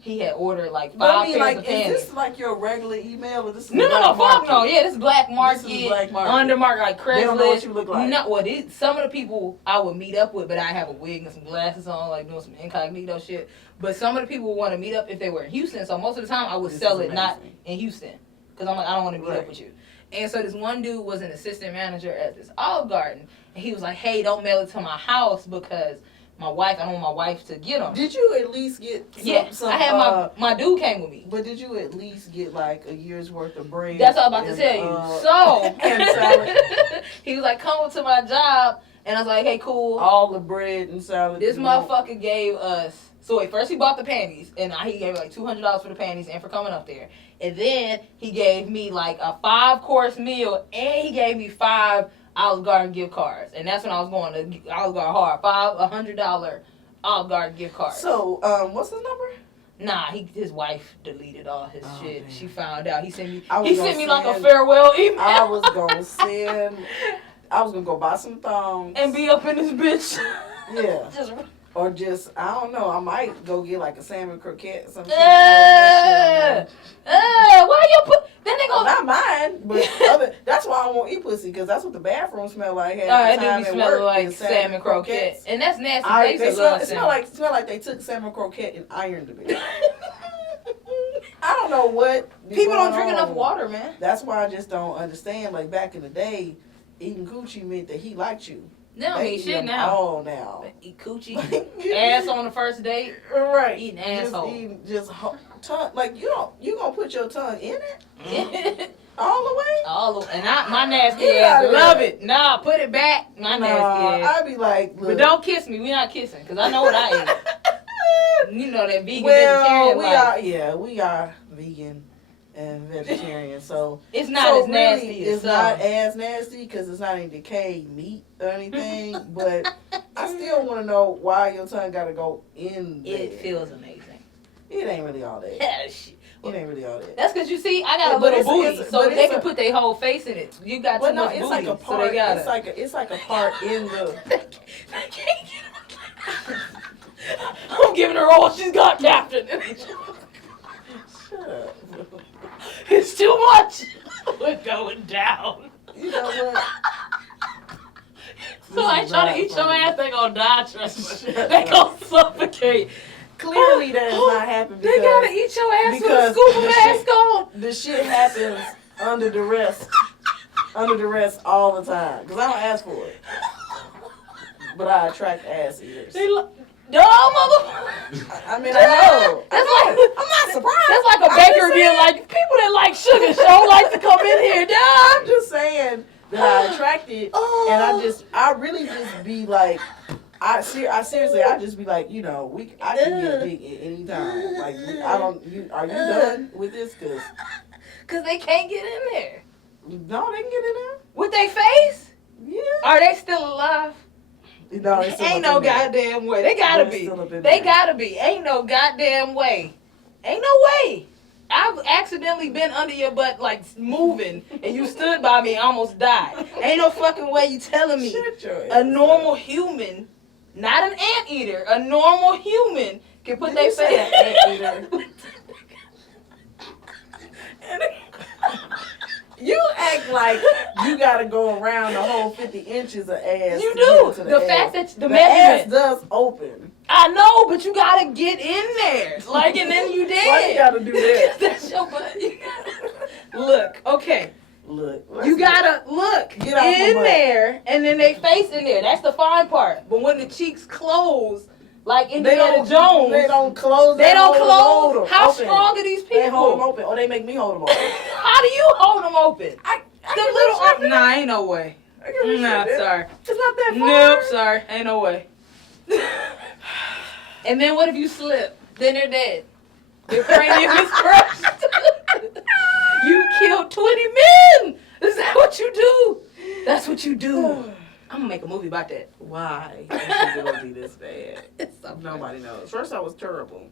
He had ordered like 5 pairs of panties. Is this like your regular email or this is No, fuck no. Yeah, this is Black Market. This is Black Market. Undermarket, like Craigslist. They don't know what you look like. No, well, some of the people I would meet up with, but I have a wig and some glasses on, like doing some incognito shit. But some of the people would want to meet up if they were in Houston. So most of the time I would sell it not in Houston. Because I'm like, I don't want to meet up with you. And so this one dude was an assistant manager at this Olive Garden. And he was like, hey, don't mail it to my house because I don't want my wife to get them. Did you at least get some, I had my dude came with me. But did you at least get like a year's worth of bread? That's what I'm about to tell you. So, and salad. He was like, come to my job. And I was like, hey, cool. All the bread and salad. This motherfucker gave us... So wait, first he bought the panties, and he gave me like $200 for the panties and for coming up there. And then he gave me like a 5-course meal, and he gave me 5 Olive Garden gift cards. And that's when I was going to Olive Garden hard. $100 Olive Garden gift cards. So, what's his number? Nah, his wife deleted all his shit. Man. She found out. He sent me like a farewell email. I was gonna go buy some thongs and be up in this bitch. Yeah. Or just, I don't know, I might go get like a salmon croquette or something. Why you put, then they go. Not mine, but that's why I won't eat pussy, because that's what the bathroom smell like. It do be smelling like salmon croquette. And that's nasty. It smell like they took salmon croquette and ironed it. I don't know what. People don't drink enough water, man. That's why I just don't understand. Like back in the day, eating coochie meant that he liked you. No, I mean shit now. All now. Eat coochie, ass on the first date. Right. Eating asshole. Tongue. Like you gonna put your tongue in it? All the way? All the way. And my nasty ass love it. Nah, put it back. My nasty ass. I'd be like, look. But don't kiss me. We not kissing, cause I know what I ate. You know that vegan vegetarian. We are vegan and vegetarian, so it's not as nasty. Really, it's not as nasty because it's not any decayed meat or anything. But I still want to know why your tongue got to go in there. It feels amazing. It ain't really all that. Yeah, shit. It ain't really all that. That's because you see, I got a little booty, so they can put their whole face in it. You got too much booty, like a part, so they got it's like a part in the. I'm giving her all she's got, Captain. Shut up. It's too much. We're going down. You know what? So I ain't trying to eat your ass. They gonna die, trust me. They gonna suffocate. Clearly that is not happening. They gotta eat your ass with a scuba mask on. The shit happens under duress all the time. Because I don't ask for it. But I attract ass eaters. No, motherfucker. I mean, I know. I'm not surprised. That's like a baker being like, people that like sugar don't like to come in here, dog. I'm just saying that I attract it, and I really just be like, I seriously, I just be like, you know, I can get a dick at any time. Like, are you done with this? Cause they can't get in there. No, they can get in there. With their face? Yeah. Are they still alive? No, it's ain't no goddamn way. They gotta be. They gotta be. Ain't no goddamn way. Ain't no way. I've accidentally been under your butt, like, moving, and you stood by me and almost died. Ain't no fucking way you telling me a normal human, not an anteater, a normal human can put their face. Anteater. You act like you gotta go around the whole 50 inches of ass. You do. The fact that the measurement ass does open. I know, but you gotta get in there. Like, and then you did. Why you gotta do that? That's your butt. Look, okay. Look. You gotta get in there, and then they face in there. That's the fine part. But when the cheeks close, Like Indiana Jones. They don't close. They don't close. How open. strong are these people? They hold them open, or they make me hold them open. How do you hold them open? Nah, ain't no way. Nah, sorry. It's not that far. Nope, sorry. Ain't no way. And then what if you slip? Then they're dead. Their cranium is crushed. You killed 20 men. Is that what you do? That's what you do. I'm gonna make a movie about that. Why? It's gonna be this bad. Nobody knows. First, I was terrible.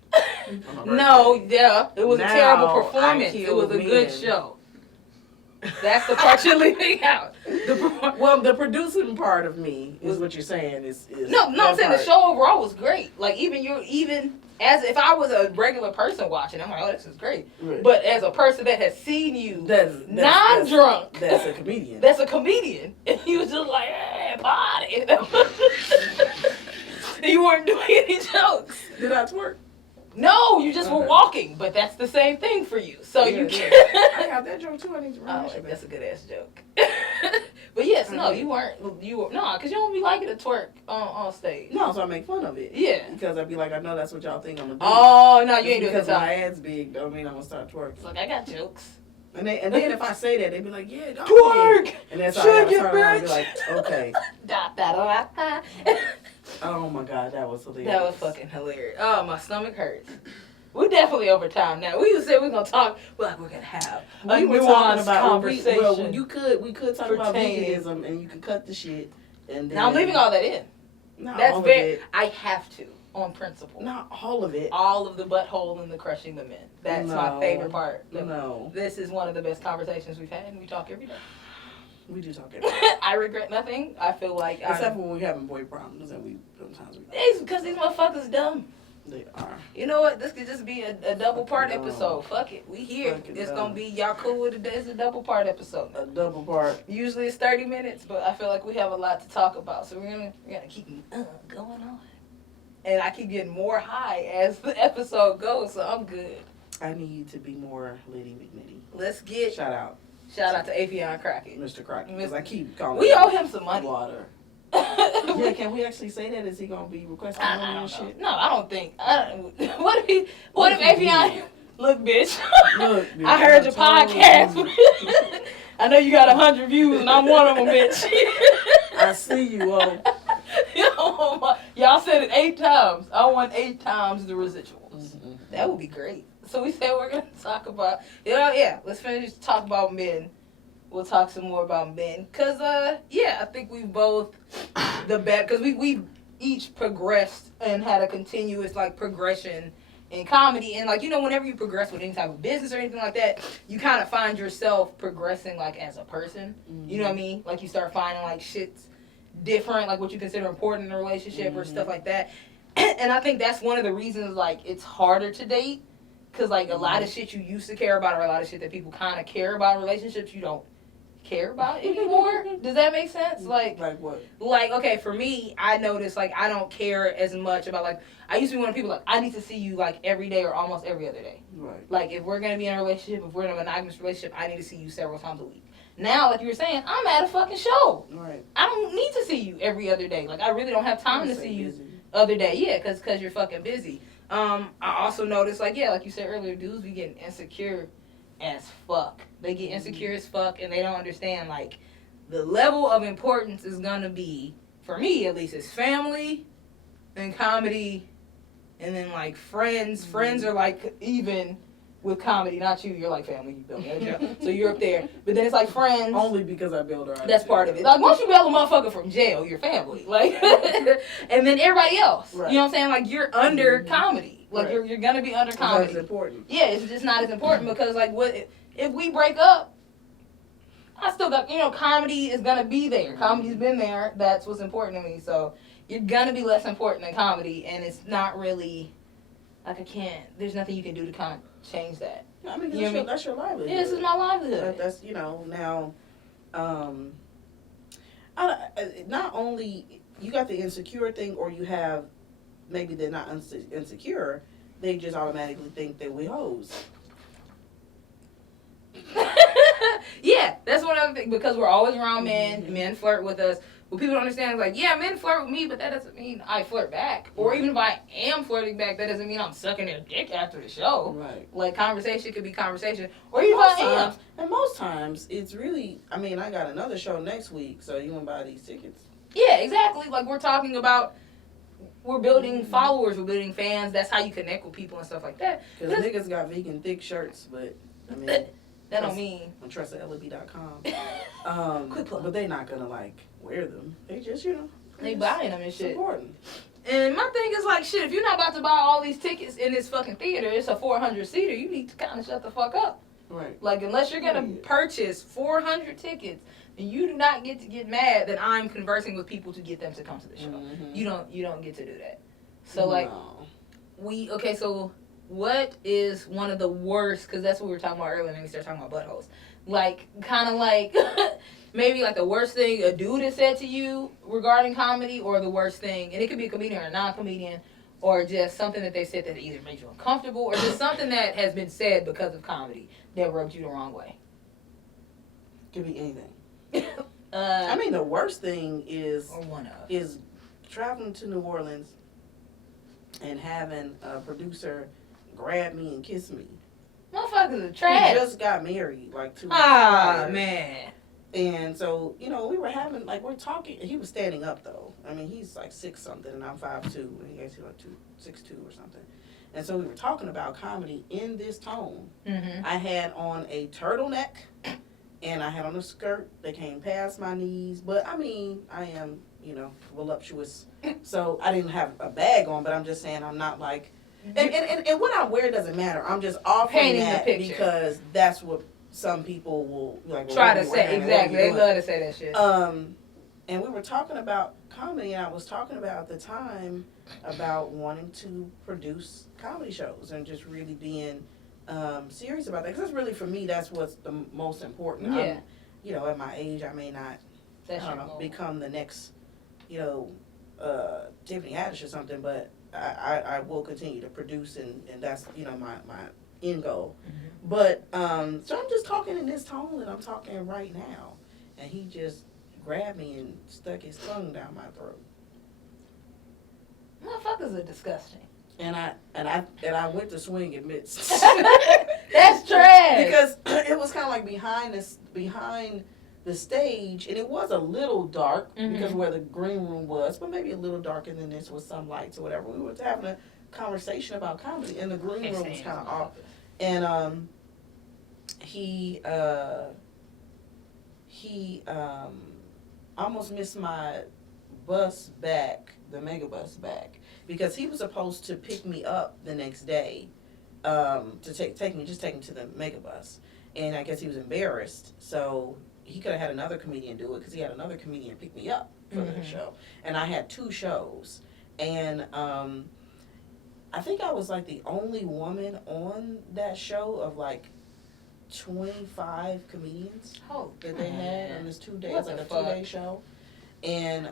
No, yeah, it was now, a terrible performance. It was a good show. That's the part you're leaving out. Well, the producing part of me is what you're saying is no. I'm saying the show overall was great. Like even as if I was a regular person watching, I'm like, oh, this is great. Right. But as a person that has seen you non-drunk, that's a comedian. That's a comedian, and he was just like, hey, body. You weren't doing any jokes. Did I twerk? No, you just were walking, but that's the same thing for you. So you can't. I got that joke too. I need to remember. Oh, that's a good ass joke. But yes, no, you were no, because you don't be liking to twerk on stage. No, so I make fun of it. Yeah, because I'd be like, I know that's what y'all think I'm gonna do. Oh no, you ain't doing because my ass big. Don't mean I'm gonna start twerking. It's like I got jokes. And then if I say that, they be like, yeah, don't twerk. And that's how I gotta turn around and be like, okay. Oh my God, that was hilarious. That was fucking hilarious. Oh, my stomach hurts. We're definitely over time now. We used to say we're gonna talk, but we're gonna have a nuanced conversation. We could talk about veganism, and you can cut the shit. And then, now I'm leaving all that in. That's very. I have to on principle. Not all of it. All of the butthole and the crushing the men. That's my favorite part. No. This is one of the best conversations we've had, and we talk every day. We do talk every day. I regret nothing. I feel like except when we're having boy problems, and sometimes we. It's because these motherfuckers dumb. They are. You know what? This could just be a double part episode. Fuck it. We here. It's going to be, y'all cool with it. It's a double part episode. A double part. Usually it's 30 minutes, but I feel like we have a lot to talk about. So we're gonna keep going on. And I keep getting more high as the episode goes, so I'm good. I need to be more Liddy McNitty. Let's get... Shout out to Avion Crockett. Mr. Crockett. Because I keep calling we owe him some money. Water. Yeah, can we actually say that? Is he gonna be requesting money and shit? No, I don't think. What if Avion? Look, bitch. Look, I heard your podcast. I know you got 100 views, and I'm one of them, bitch. I see you, y'all said it 8 times. I want 8 times the residuals. Mm-hmm. That would be great. So we said we're gonna talk about. Let's finish talk about men. We'll talk some more about men, cause I think we both because we each progressed and had a continuous progression in comedy, and whenever you progress with any type of business or anything like that, you kind of find yourself progressing as a person. Mm-hmm. You know what I mean? You start finding shit's different, what you consider important in a relationship or stuff like that. And I think that's one of the reasons it's harder to date, cause a lot of shit you used to care about or a lot of shit that people kind of care about in relationships you don't care about anymore. Does that make sense? Like what? Okay, for me, I notice I don't care as much about I used to be one of the people I need to see you every day or almost every other day. Right. If we're gonna be in a relationship, if we're in a monogamous relationship, I need to see you several times a week. Now, like you were saying, I'm at a fucking show. Right. I don't need to see you every other day. I really don't have time to see you other day. Yeah, because you're fucking busy. I also noticed like you said earlier, dudes be getting insecure as fuck. They get insecure as fuck, and they don't understand the level of importance is gonna be, for me at least, is family and comedy, and then friends. Mm-hmm. Friends are even with comedy, not you. You're family. You build me out, so you're up there. But then it's friends. Only because I build her out. That's part of it. Once you bail a motherfucker from jail, you're family. And then everybody else. Right. You know what I'm saying? You're under comedy. Right. You're gonna be under comedy. That's important. Yeah, it's just not as important because what if we break up? I still got comedy is gonna be there. Comedy's been there. That's what's important to me. So you're gonna be less important than comedy, and it's not really I can't. There's nothing you can do to kind of change that. I mean, that's your livelihood. Yeah, this is my livelihood. That's now. Not only you got the insecure thing, or you have maybe they're not insecure. They just automatically think that we hoes. Yeah, that's one other thing, because we're always around men. Men flirt with us. what people don't understand is like, yeah, men flirt with me, but that doesn't mean I flirt back. Or even if I am flirting back, that doesn't mean I'm sucking their dick after the show. Right. Like, conversation could be conversation. Or even if I am. And most times, it's really, I mean, I got another show next week, so you want to buy these tickets? Yeah, exactly. Like, we're talking about, we're building followers, we're building fans. That's how you connect with people and stuff like that. Because niggas got vegan thick shirts, but, I mean... That don't mean... On TressaEleby.com. But they not going to, like, wear them. They just, you know... They buying them and shit. Supporting. And my thing is like, shit, if you're not about to buy all these tickets in this fucking theater, it's a 400-seater, you need to kind of shut the fuck up. Right. Like, unless you're going to purchase 400 tickets, then you do not get to get mad that I'm conversing with people to get them to come to the show. Mm-hmm. You don't get to do that. So, like, so what is one of the worst, because that's what we were talking about earlier when we started talking about buttholes. Like, kind of like, maybe like the worst thing a dude has said to you regarding comedy, or the worst thing, and it could be a comedian or a non-comedian, or just something that they said that either made you uncomfortable, or just something that has been said because of comedy that rubbed you the wrong way. Could be anything. I mean, the worst thing is traveling to New Orleans and having a producer grab me and kiss me. Motherfuckers are trash. He just got married like 2 weeks prior. Man. And so, you know, we were having, like, we're talking. He was standing up, though. I mean, he's like 6-something, and I'm 5'2", and he actually like 6'2" or something. And so we were talking about comedy in this tone. Mm-hmm. I had on a turtleneck, and I had on a skirt that came past my knees. But, I mean, I am, you know, voluptuous. So I didn't have a bag on, but I'm just saying I'm not like... And what I wear doesn't matter. I'm just offering that because that's what some people will like try to say. Exactly, they love to say that shit. And we were talking about comedy, and I was talking about at the time about wanting to produce comedy shows and just really being serious about that. Because that's really, for me, that's what's the most important. Yeah. You know, at my age, I may not, become the next, you know, Tiffany Haddish or something, but I will continue to produce, and that's, you know, my end goal. Mm-hmm. But, so I'm just talking in this tone, and I'm talking right now. And he just grabbed me and stuck his tongue down my throat. Motherfuckers are disgusting. And I went to swing and miss. That's trash. Because it was kind of like behind the stage, and it was a little dark because where the green room was, but maybe a little darker than this with some lights or whatever. We were having a conversation about comedy, and the green room was kind of off. And he almost missed my bus back, the mega bus back, because he was supposed to pick me up the next day to take me to the mega bus, and I guess he was embarrassed, so he could have had another comedian do it because he had another comedian pick me up for the show. And I had 2 shows. And I think I was like the only woman on that show of like 25 comedians that they had on this 2 days, like a 2-day show. And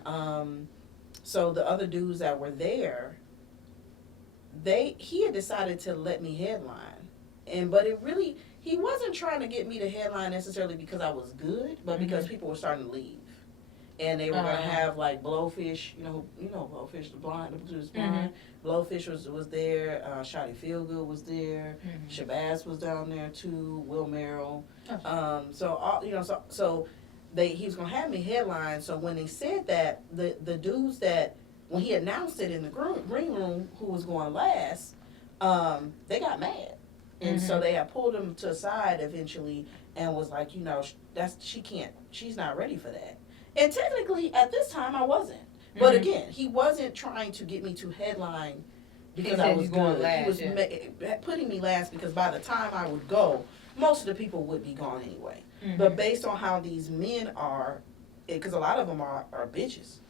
so the other dudes that were there, he had decided to let me headline. But it really... He wasn't trying to get me to headline necessarily because I was good, but because people were starting to leave. And they were going to have, like, Blowfish, you know Blowfish, the producer's blind. Blowfish was there. Shotty Feelgood was there. Shabazz was down there, too. Will Merrill. So he was going to have me headline. So when they said that, the dudes that, when he announced it in the green room, who was going last, they got mad. And so they had pulled him to the side eventually and was like, you know, she's not ready for that. And technically, at this time, I wasn't. But again, he wasn't trying to get me to headline because I was good. Last, he was putting me last because by the time I would go, most of the people would be gone anyway. But based on how these men are, because a lot of them are bitches.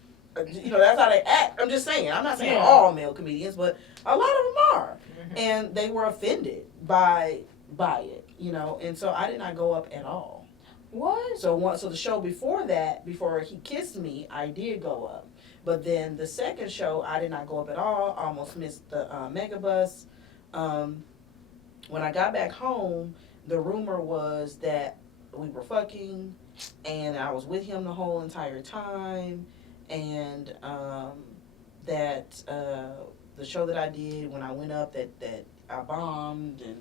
You know, that's how they act. I'm just saying. I'm not saying all male comedians, but a lot of them are. And they were offended by it, you know. And so I did not go up at all. What? So the show before that, before he kissed me, I did go up. But then the second show, I did not go up at all. Almost missed the megabus. When I got back home, the rumor was that we were fucking and I was with him the whole entire time, and that the show that I did when I went up that I bombed, and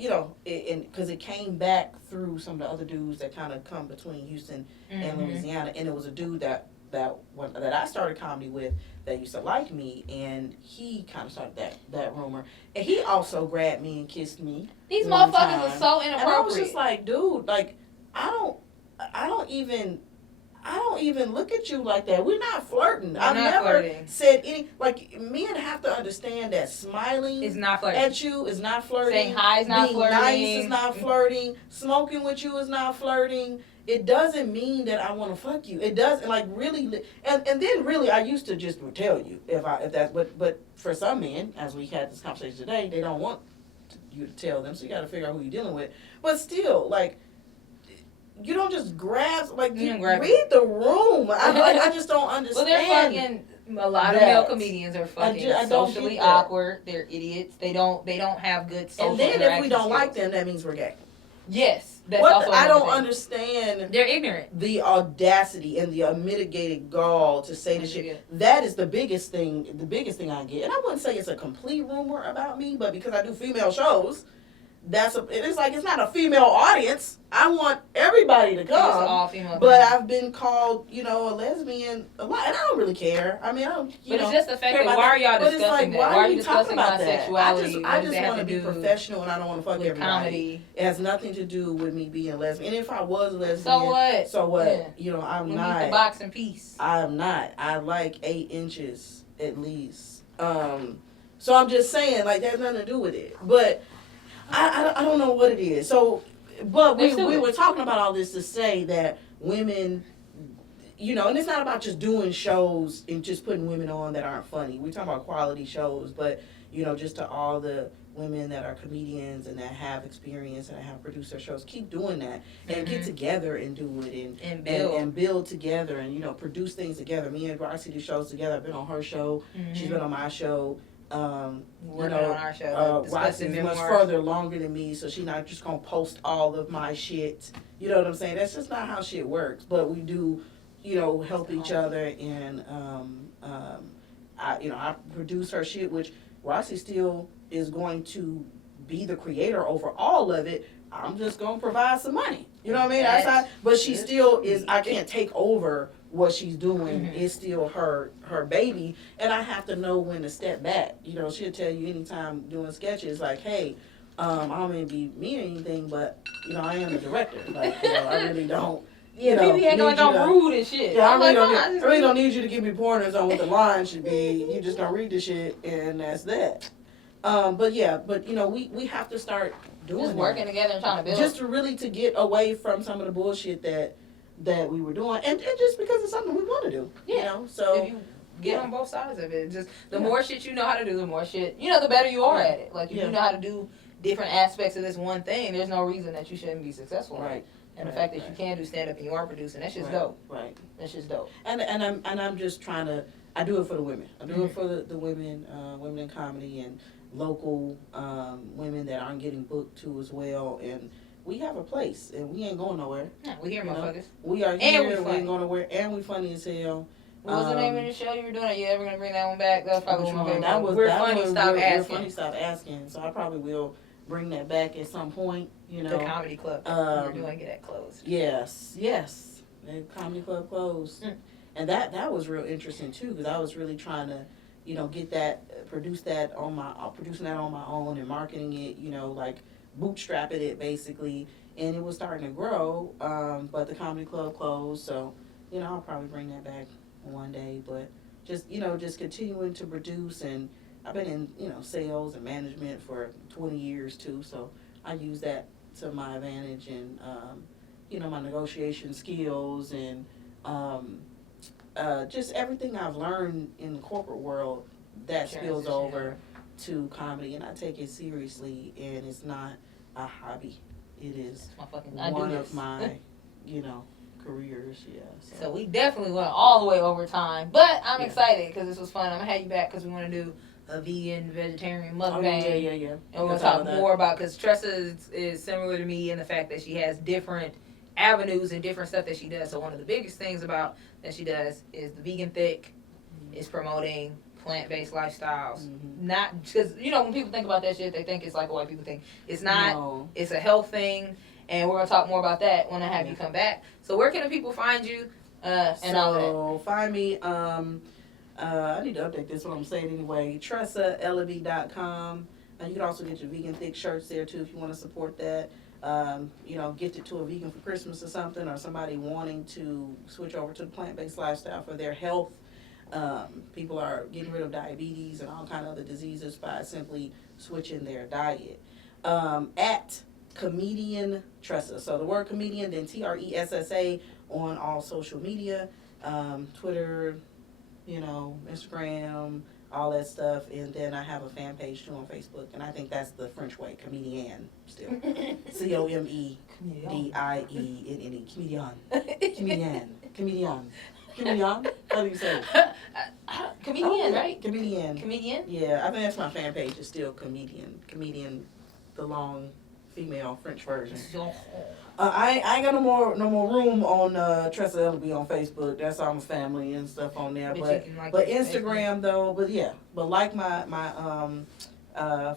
you know, and because it came back through some of the other dudes that kind of come between Houston and Louisiana, and it was a dude that I started comedy with that used to like me, and he kind of started that rumor, and he also grabbed me and kissed me. These motherfuckers are so inappropriate. And I was just like, dude, like I don't even look at you like that. We're not flirting. I've never said any, like, men have to understand that smiling is not flirting. At you is not flirting. Saying hi is not flirting. Being nice is not flirting. Smoking with you is not flirting. It doesn't mean that I want to fuck you. It doesn't, like, really, and then really I used to just tell you if that's, but for some men, as we had this conversation today, they don't want you to tell them, so you got to figure out who you're dealing with. But still, like, you don't just grab, like, you read the room. I just don't understand. Well, they're fucking, a lot of male comedians are fucking socially awkward. They're idiots. They don't have good social And then if we don't skills. like them, that means we're gay. Yes. That's also I don't understand. They're ignorant. The audacity and the unmitigated gall to say this shit. That is the biggest thing I get. And I wouldn't say it's a complete rumor about me, but because I do female shows, it's like, it's not a female audience. I want everybody to come. It's all female. But I've been called, you know, a lesbian a lot, and I don't really care. I mean, I don't. But it's just the fact that why are y'all discussing that? Why are you discussing my sexuality? I just want to be professional, and I don't want to fuck everybody. Comedy. It has nothing to do with me being a lesbian. And if I was a lesbian, so what? Yeah. You know, I'm not. Leave the box in peace. I'm not. I like 8 inches at least. So I'm just saying, like, there's nothing to do with it, but. I don't know what it is. So, but we were talking about all this to say that women, you know, and it's not about just doing shows and just putting women on that aren't funny. We're talking about quality shows, but, you know, just to all the women that are comedians and that have experience and that have produced their shows, keep doing that and get together and do it and build together and, you know, produce things together. Me and Roxxy do shows together. I've been on her show. She's been on my show. You know, on our show, Roxxy's much further longer than me, so she's not just gonna post all of my shit. You know what I'm saying? That's just not how shit works. But we do, you know, help each other, and I produce her shit, which Roxxy still is going to be the creator over all of it. I'm just gonna provide some money. You know what I mean? But she still is. I can't take over what she's doing. It's still her baby, and I have to know when to step back. You know, she'll tell you anytime doing sketches, like, hey, I don't mean to be mean or anything, but, you know, I am the director. Like, you know, I really don't. Yeah, people acting like I'm rude and shit. Yeah, I really don't need you to give me pointers on what the line should be. You just gonna read the shit, and that's that. But you know, we have to start doing just working together and trying to build. Just to get away from some of the bullshit that we were doing, and just because it's something we want to do. Yeah. You know, so if you get on both sides of it, just the more shit you know how to do, the more shit, you know, the better you are at it. Like, if you know how to do different aspects of this one thing, there's no reason that you shouldn't be successful. Right. And the fact that you can do stand up and you are producing, that's just dope. Right. That's just dope. And I'm just trying to. I do it for the women. I do it for the women, women in comedy, and local women that aren't getting booked too as well. And we have a place, and we ain't going nowhere. Yeah, we here, motherfuckers. We are here, and we ain't going nowhere, and we funny as hell. What was the name of the show you were doing? Are you ever going to bring that one back? That was probably one of my We're Funny, Stop Asking. So I probably will bring that back at some point, you know. The comedy club we're doing it at closed. Yes. The comedy club closed. And that was real interesting, too, because I was really trying to, you know, get that, producing that on my own and marketing it, you know, like, bootstrapping it basically, and it was starting to grow, but the comedy club closed, so, you know, I'll probably bring that back one day, but just, you know, just continuing to produce, and I've been in, you know, sales and management for 20 years too, so I use that to my advantage, and, you know, my negotiation skills, and just everything I've learned in the corporate world that spills over to comedy, and I take it seriously, and it's not a hobby. It is one of my, you know, careers. Yeah. So we definitely went all the way over time, but I'm excited because this was fun. I'm gonna have you back because we want to do a vegan, vegetarian mukbang. Yeah. And we're gonna talk more about, because Tressa is similar to me in the fact that she has different avenues and different stuff that she does. So one of the biggest things about that she does is the vegan thick, is promoting plant-based lifestyles. Not because when people think about that shit, they think it's like what white people think. It's not. No. It's a health thing, and we're gonna talk more about that when I have you come back. So where can the people find you? And all that. Find me. I need to update this. What I'm saying anyway. TressaEleby.com. You can also get your vegan thick shirts there too if you want to support that. Gift it to a vegan for Christmas or something, or somebody wanting to switch over to the plant-based lifestyle for their health. People are getting rid of diabetes and all kind of other diseases by simply switching their diet. At Comedian Tressa. So the word comedian, then Tressa on all social media, Twitter, Instagram, all that stuff. And then I have a fan page too on Facebook, and I think that's the French way, comedian still. COMEDIENNE, comedian. Comedian? How do you say it? Comedian, right? Comedian. Yeah, I think that's my fan page. It's still comedian. Comedian, the long female French version. I ain't got no more room on Tressa Eleby on Facebook. That's all my family and stuff on there. But Instagram though. But like my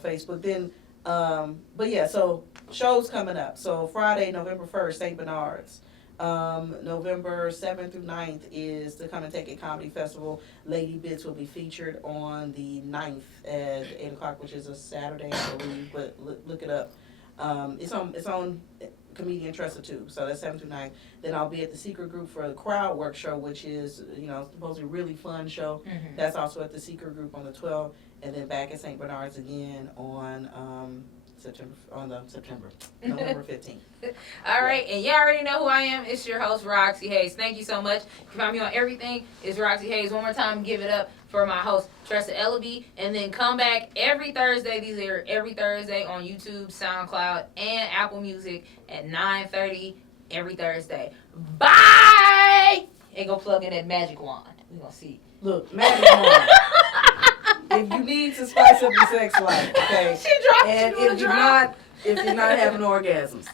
Facebook. Then but yeah. So shows coming up. So Friday, November 1st, St. Bernard's. November 7th through 9th is the Come and Take It Comedy Festival. Lady Bits will be featured on the 9th at 8 o'clock, which is a Saturday, I believe, but look it up. It's on Comedian Tressa too, so that's 7th through 9th. Then I'll be at the Secret Group for the Crowd Work Show, which is, supposed to be a really fun show. Mm-hmm. That's also at the Secret Group on the 12th, and then back at St. Bernard's again on November 15th. All right, and y'all already know who I am. It's your host, Roxxy Haze. Thank you so much. You can find me on everything. It's Roxxy Haze. One more time, give it up for my host, Tressa Eleby. And then come back every Thursday. These are every Thursday on YouTube, SoundCloud, and Apple Music at 9:30 every Thursday. Bye! And go plug in that magic wand. We're going to see. Look, magic wand. If you need to spice up your sex life, okay? If you're not having orgasms,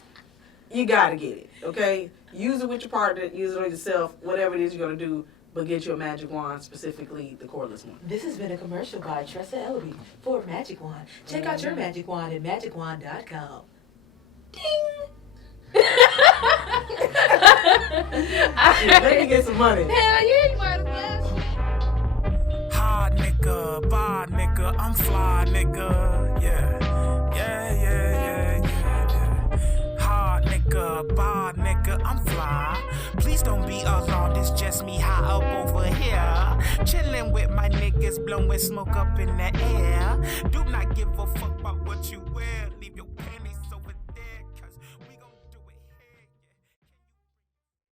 you gotta get it, okay? Use it with your partner, use it on yourself, whatever it is you're gonna do, but get your magic wand, specifically the cordless one. This has been a commercial by Tressa Eleby for Magic Wand. Check out your magic wand at magicwand.com. Ding! Let me get some money. Hell yeah, you might as well. Nigga, bye nigga, I'm fly nigga, yeah. Hard nigga, bye nigga, I'm fly. Please don't be alarmed, it's just me high up over here. Chillin' with my niggas, blowing smoke up in the air. Do not give a fuck about